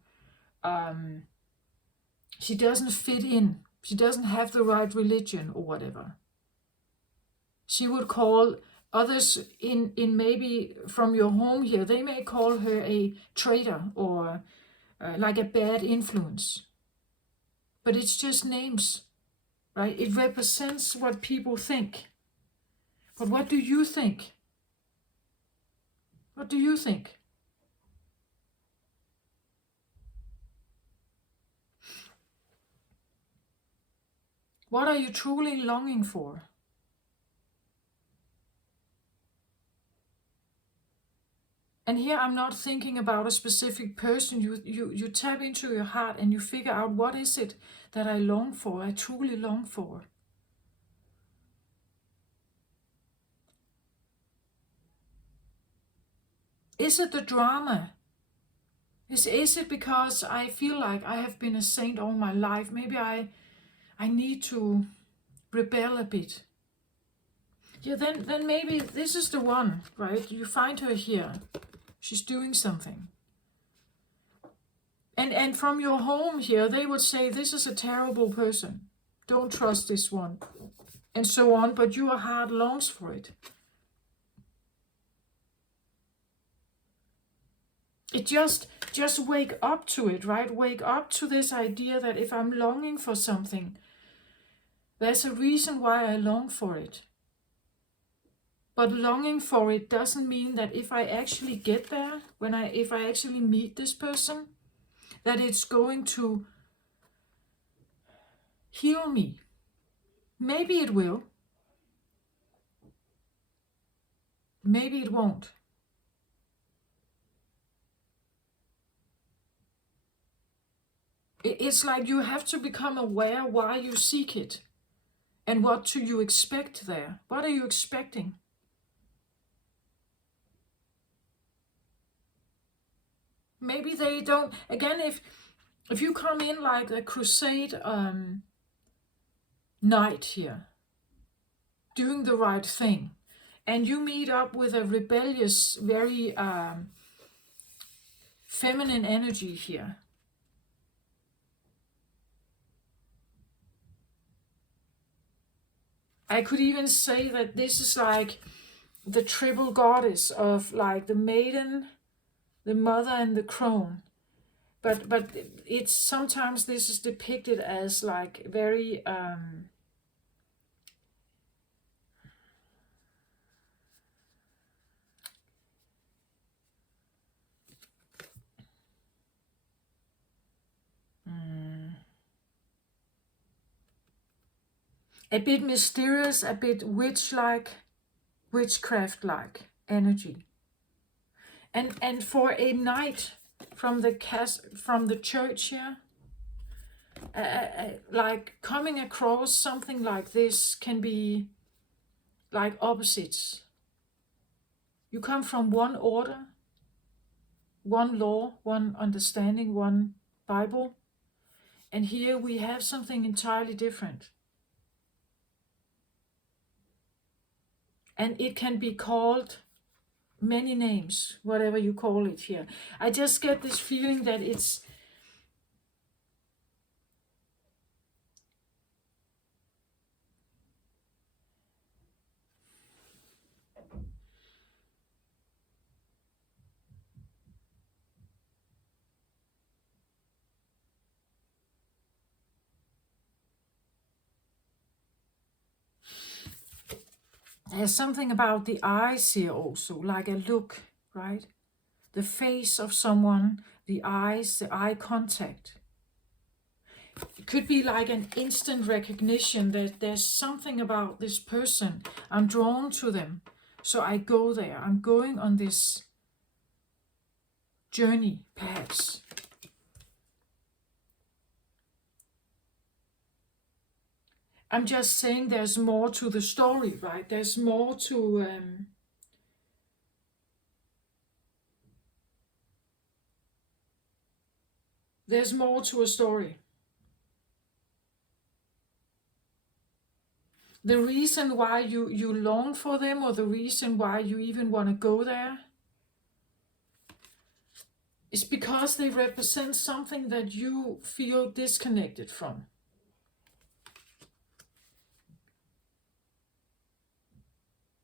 she doesn't fit in. She doesn't have the right religion or whatever. She would call others in maybe from your home here, they may call her a traitor or like a bad influence. But it's just names, right? It represents what people think. But what do you think? What do you think? What are you truly longing for? And here I'm not thinking about a specific person. You tap into your heart and you figure out, what is it that I long for, I truly long for. Is it the drama? Is it because I feel like I have been a saint all my life? Maybe I need to rebel a bit. Yeah, then maybe this is the one, right? You find her here. She's doing something. And from your home here, they would say, this is a terrible person. Don't trust this one. And so on, but your heart longs for it. It just wake up to it, right? Wake up to this idea that if I'm longing for something, there's a reason why I long for it. But longing for it doesn't mean that if I actually get there, if I actually meet this person, that it's going to heal me. Maybe it will. Maybe it won't. It's like you have to become aware why you seek it. And what do you expect there? What are you expecting? Maybe they don't. Again, if you come in like a crusade night here, doing the right thing, and you meet up with a rebellious, very feminine energy here, I could even say that this is like the triple goddess of like the maiden, the mother, and the crone. But it's sometimes this is depicted as like very a bit mysterious, a bit witch-like, witchcraft-like energy. And for a night from the church here, like coming across something like this can be like opposites. You come from one order, one law, one understanding, one Bible, and here we have something entirely different. And it can be called many names, whatever you call it here. I just get this feeling that there's something about the eyes here also, like a look, right? The face of someone, the eyes, the eye contact. It could be like an instant recognition that there's something about this person. I'm drawn to them, so I go there. I'm going on this journey, perhaps. I'm just saying there's more to the story, right? There's more to... there's more to a story. The reason why you long for them, or the reason why you even want to go there, is because they represent something that you feel disconnected from.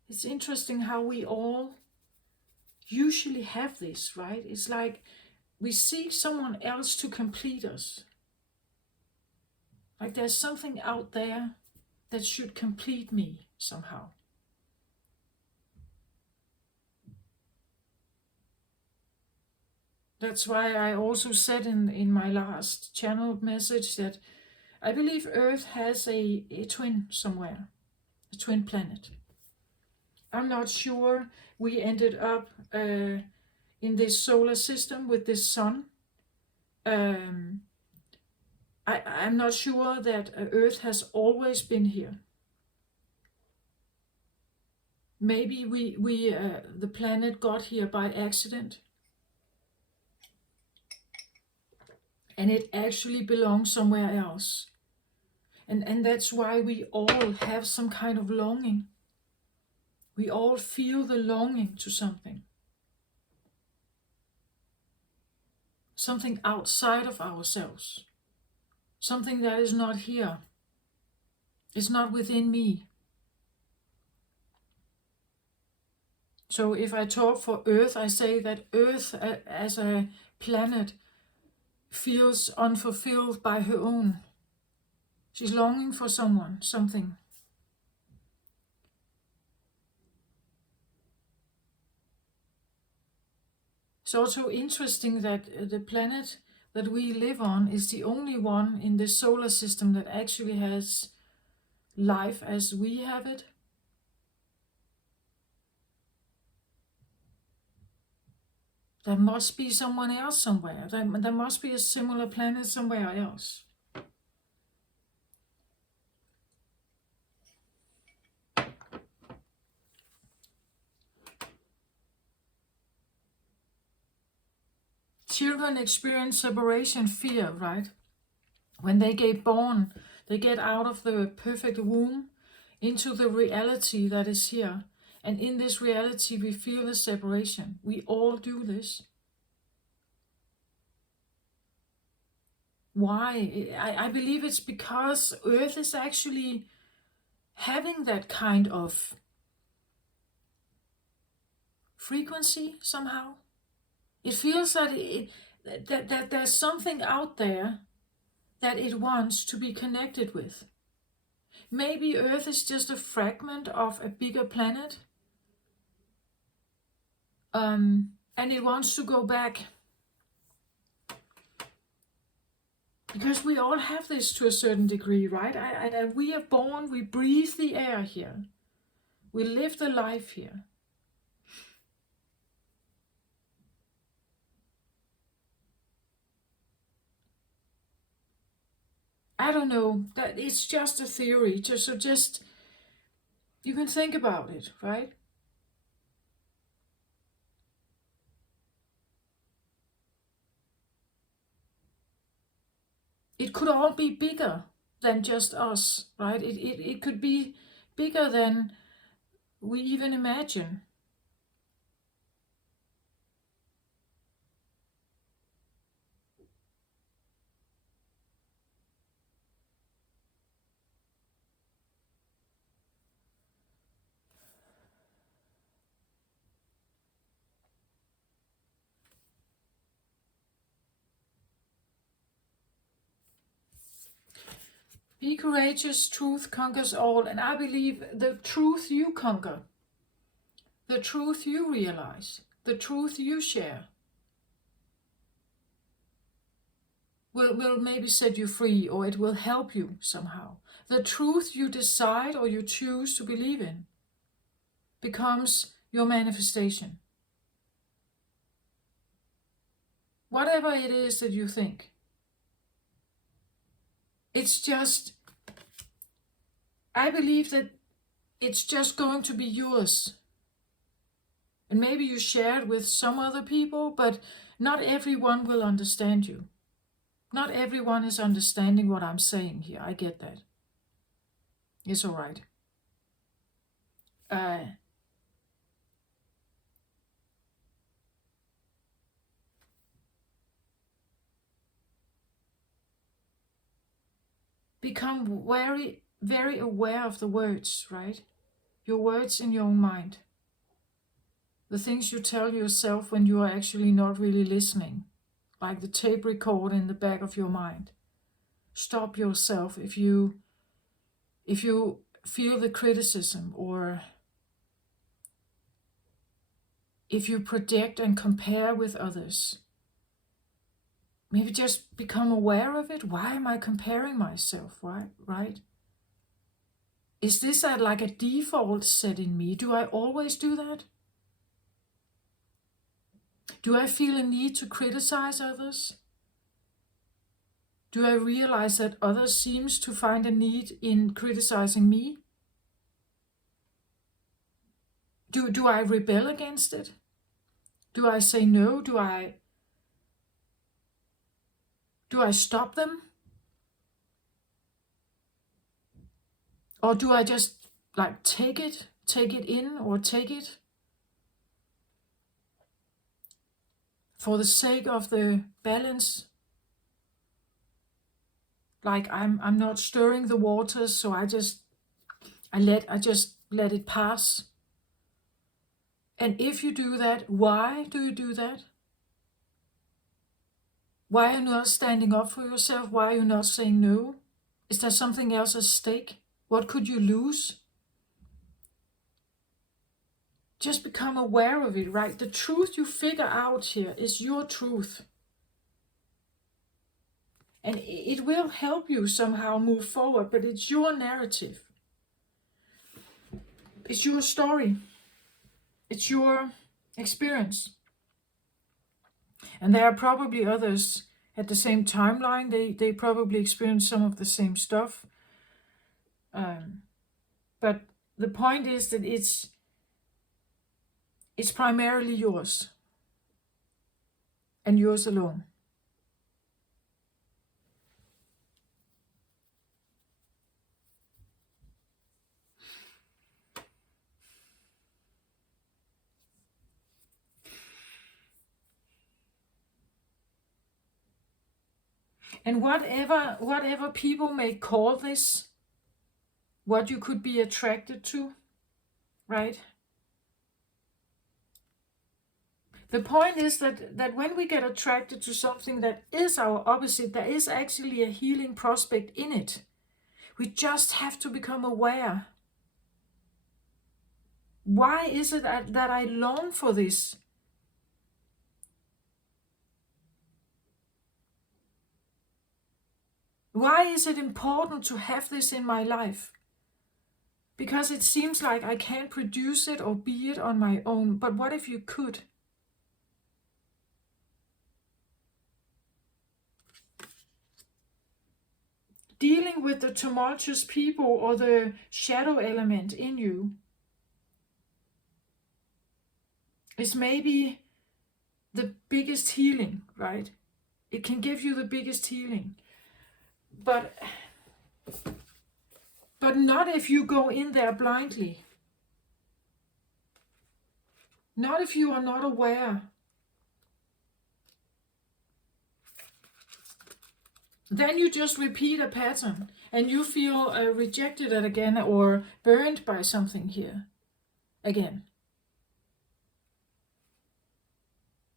It's interesting how we all usually have this, right? It's like we seek someone else to complete us. Like there's something out there that should complete me somehow. That's why I also said in my last channel message that I believe Earth has a twin somewhere, a twin planet. I'm not sure we ended up in this solar system with this sun. I'm not sure that Earth has always been here. Maybe the planet got here by accident. And it actually belongs somewhere else. And that's why we all have some kind of longing. We all feel the longing to something. Something outside of ourselves. Something that is not here. It's not within me. So if I talk for Earth, I say that Earth as a planet feels unfulfilled by her own. She's longing for someone, something. It's also interesting that the planet that we live on is the only one in the solar system that actually has life as we have it. There must be someone else somewhere. There must be a similar planet somewhere else. Children experience separation fear, right? When they get born, they get out of the perfect womb into the reality that is here. And in this reality, we feel a separation. We all do this. Why? I believe it's because Earth is actually having that kind of frequency somehow. It feels that, that there's something out there that it wants to be connected with. Maybe Earth is just a fragment of a bigger planet. And it wants to go back. Because we all have this to a certain degree, right? And we are born, we breathe the air here. We live the life here. I don't know, that it's just a theory. Just You can think about it, right? It could all be bigger than just us, right? It could be bigger than we even imagine. Be courageous, truth conquers all. And I believe the truth you conquer, the truth you realize, the truth you share will maybe set you free, or it will help you somehow. The truth you decide or you choose to believe in becomes your manifestation. Whatever it is that you think, it's just, I believe that it's just going to be yours. And maybe you share it with some other people, but not everyone will understand you. Not everyone is understanding what I'm saying here. I get that. It's all right. Become very, very aware of the words, right? Your words in your own mind. The things you tell yourself when you are actually not really listening, like the tape recorder in the back of your mind. Stop yourself if you feel the criticism, or if you project and compare with others. Maybe just become aware of it. Why am I comparing myself? Right? Is this like a default set in me? Do I always do that? Do I feel a need to criticize others? Do I realize that others seems to find a need in criticizing me? Do I rebel against it? Do I say no? Do I stop them? Or do I just like take it in, or take it for the sake of the balance? Like I'm not stirring the waters, so I just let it pass. And if you do that, why do you do that? Why are you not standing up for yourself? Why are you not saying no? Is there something else at stake? What could you lose? Just become aware of it, right? The truth you figure out here is your truth. And it will help you somehow move forward, but it's your narrative. It's your story. It's your experience. And there are probably others at the same timeline. They probably experience some of the same stuff. But the point is that it's primarily yours. And yours alone. And whatever people may call this, what you could be attracted to, right? The point is that when we get attracted to something that is our opposite, there is actually a healing prospect in it. We just have to become aware. Why is it that I long for this? Why is it important to have this in my life? Because it seems like I can't produce it or be it on my own. But what if you could? dealing with the tumultuous people or the shadow element in you is maybe the biggest healing, right? It can give you the biggest healing. But not if you go in there blindly. Not if you are not aware. Then you just repeat a pattern and you feel rejected again or burned by something here again.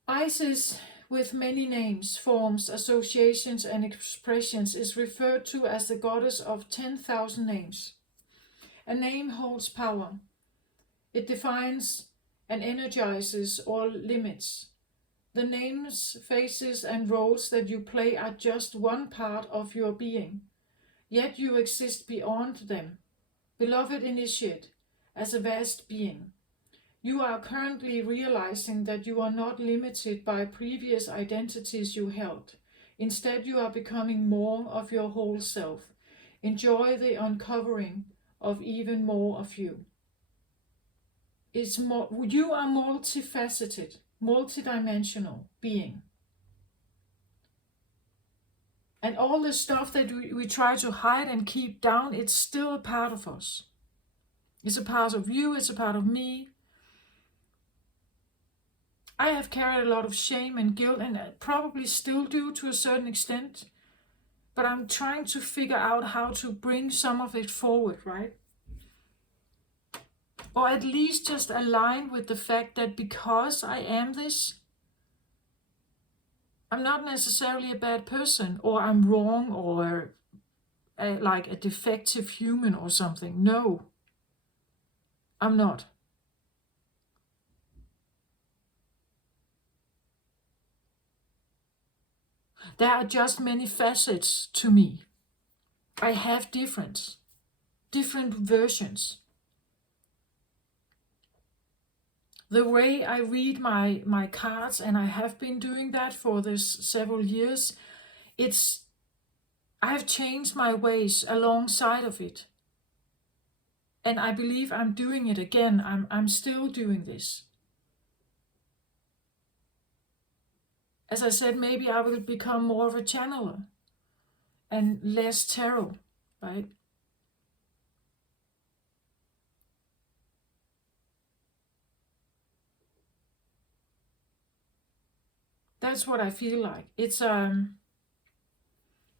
Isis, with many names, forms, associations, and expressions, is referred to as the goddess of 10,000 names. A name holds power. It defines and energizes all limits. The names, faces, and roles that you play are just one part of your being, yet you exist beyond them. Beloved initiate, as a vast being. You are currently realizing that you are not limited by previous identities you held. Instead, you are becoming more of your whole self. Enjoy the uncovering of even more of you. You are multifaceted, multidimensional being. And all the stuff that we try to hide and keep down, it's still a part of us. It's a part of you, it's a part of me. I have carried a lot of shame and guilt, and I probably still do to a certain extent. But I'm trying to figure out how to bring some of it forward, right? Or at least just align with the fact that because I am this, I'm not necessarily a bad person, or I'm wrong, or like a defective human or something. No, I'm not. There are just many facets to me. I have different versions. The way I read my cards, and I have been doing that for this several years, I have changed my ways alongside of it. And I believe I'm doing it again. I'm still doing this. As I said, maybe I will become more of a channeler and less tarot, right? That's what I feel like. It's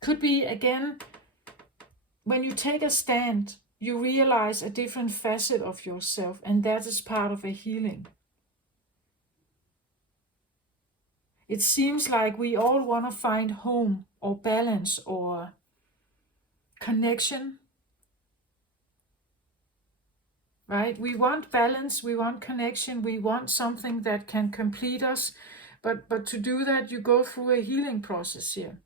could be, again, when you take a stand, you realize a different facet of yourself, and that is part of a healing. It seems like we all want to find home or balance or connection, right? We want balance, we want connection, we want something that can complete us. But to do that, you go through a healing process here.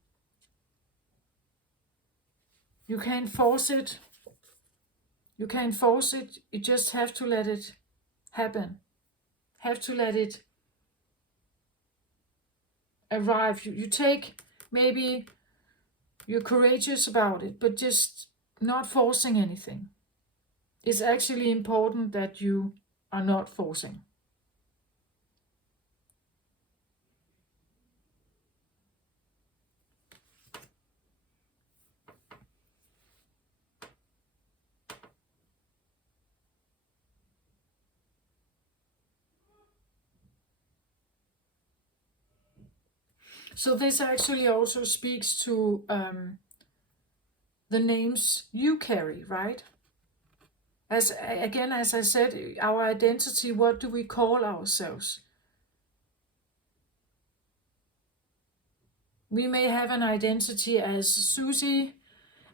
You can't force it. You can't force it. You just have to let it happen. Have to let it arrive. You take, maybe you're courageous about it, but just not forcing anything. It's actually important that you are not forcing. So this actually also speaks to the names you carry, right? As I said, our identity, what do we call ourselves? We may have an identity as Susie.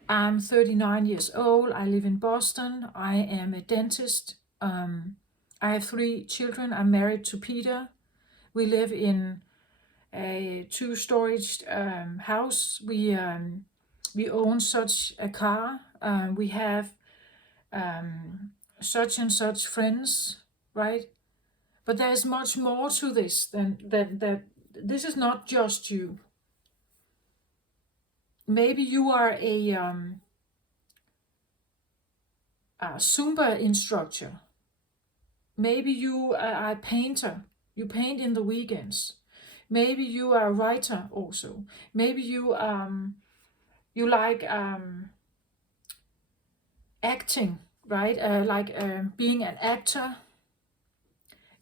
I'm 39 years old. I live in Boston. I am a dentist. I have 3 children. I'm married to Peter. We live in a 2-storage house. We own such a car. We have such and such friends, right? But there's much more to this than that. This is not just you. maybe you are a Zumba instructor. Maybe you are a painter. You paint in the weekends. Maybe you are a writer also. Maybe you like acting, right? Like being an actor.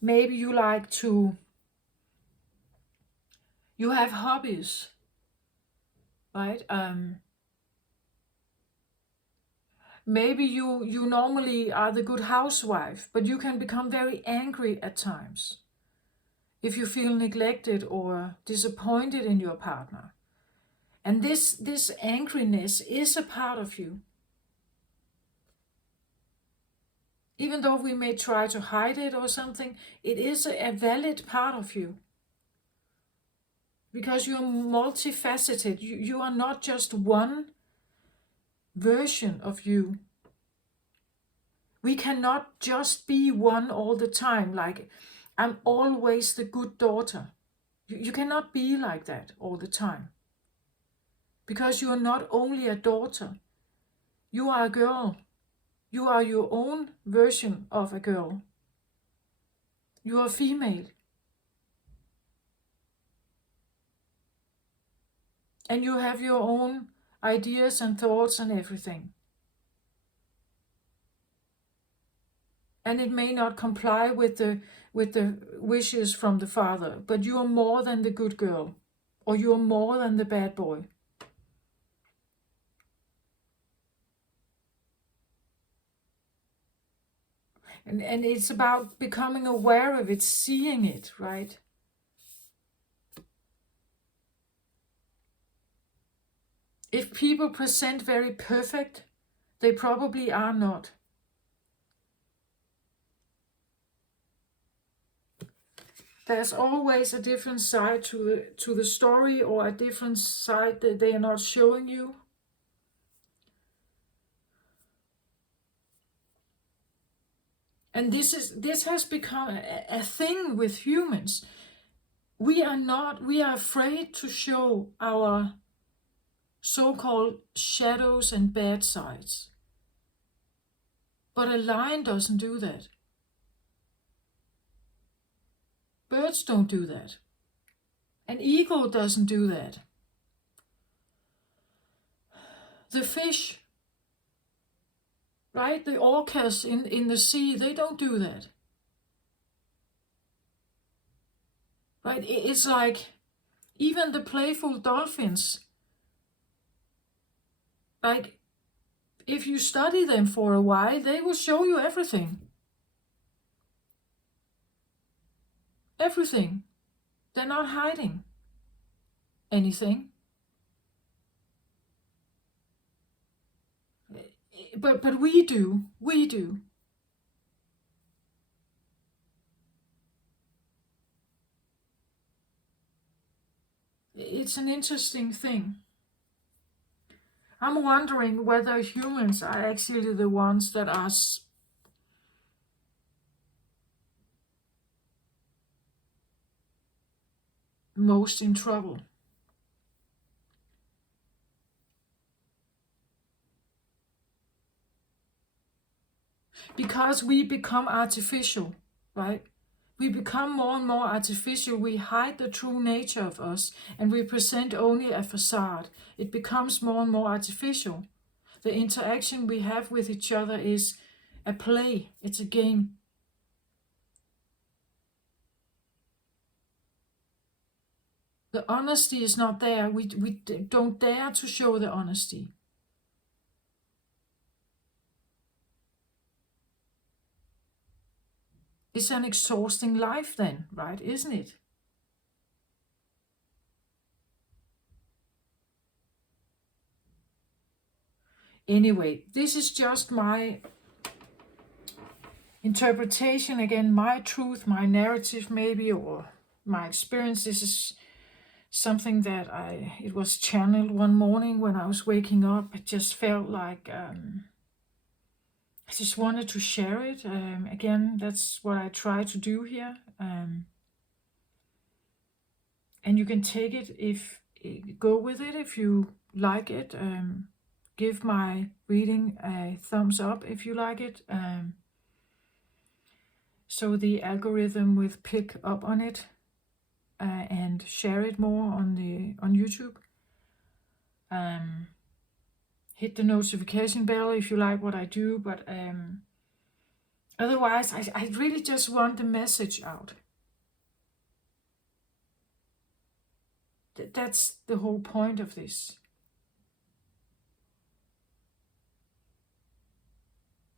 Maybe you like to, you have hobbies, right? Maybe you normally are the good housewife, but you can become very angry at times if you feel neglected or disappointed in your partner. And this angriness is a part of you. Even though we may try to hide it or something, it is a valid part of you. Because you're multifaceted. You are not just one version of you. We cannot just be one all the time, like I'm always the good daughter. You cannot be like that all the time. Because you are not only a daughter, you are a girl. You are your own version of a girl. You are female. And you have your own ideas and thoughts and everything. And it may not comply with the wishes from the father, but you are more than the good girl, or you are more than the bad boy. And it's about becoming aware of it, seeing it, right? If people present very perfect, they probably are not. There's always a different side to the story, or a different side that they are not showing you. And this has become a thing with humans. We are afraid to show our so-called shadows and bad sides. But a lion doesn't do that. Birds don't do that. An eagle doesn't do that. The fish, right? The orcas in the sea, they don't do that. Right? It's like even the playful dolphins, like if you study them for a while, they will show you everything. Everything. They're not hiding anything. But we do. We do. It's an interesting thing. I'm wondering whether humans are actually the ones that are most in trouble. Because we become artificial, right? We become more and more artificial. We hide the true nature of us, and we present only a facade. It becomes more and more artificial. The interaction we have with each other is a play. It's a game. The honesty is not there. We don't dare to show the honesty. It's an exhausting life then, right? Isn't it? Anyway, this is just my interpretation, again, my truth, my narrative maybe, or my experience. This is something that it was channeled one morning when I was waking up. It just felt like I just wanted to share it. Again, that's what I try to do here. And you can take it, if go with it if you like it. Give my reading a thumbs up if you like it, so the algorithm will pick up on it, and share it more on YouTube. Hit the notification bell if you like what I do, but otherwise I really just want the message out. That's the whole point of this.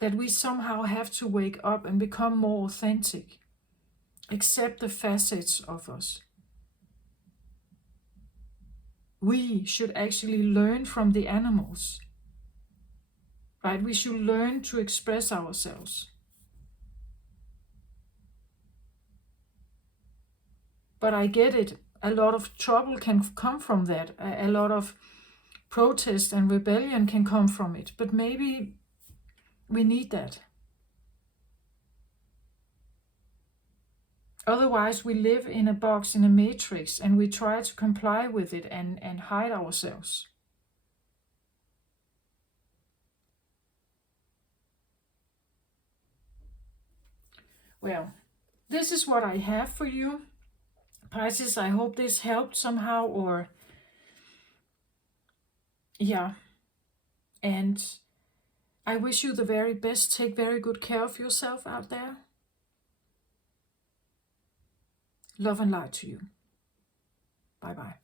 That we somehow have to wake up and become more authentic. Accept the facets of us. We should actually learn from the animals. Right? We should learn to express ourselves. But I get it. A lot of trouble can come from that. A lot of protest and rebellion can come from it. But maybe we need that. Otherwise, we live in a box, in a matrix, and we try to comply with it and hide ourselves. Well, this is what I have for you, Pisces. I hope this helped somehow, or yeah. And I wish you the very best. Take very good care of yourself out there. Love and light to you. Bye-bye.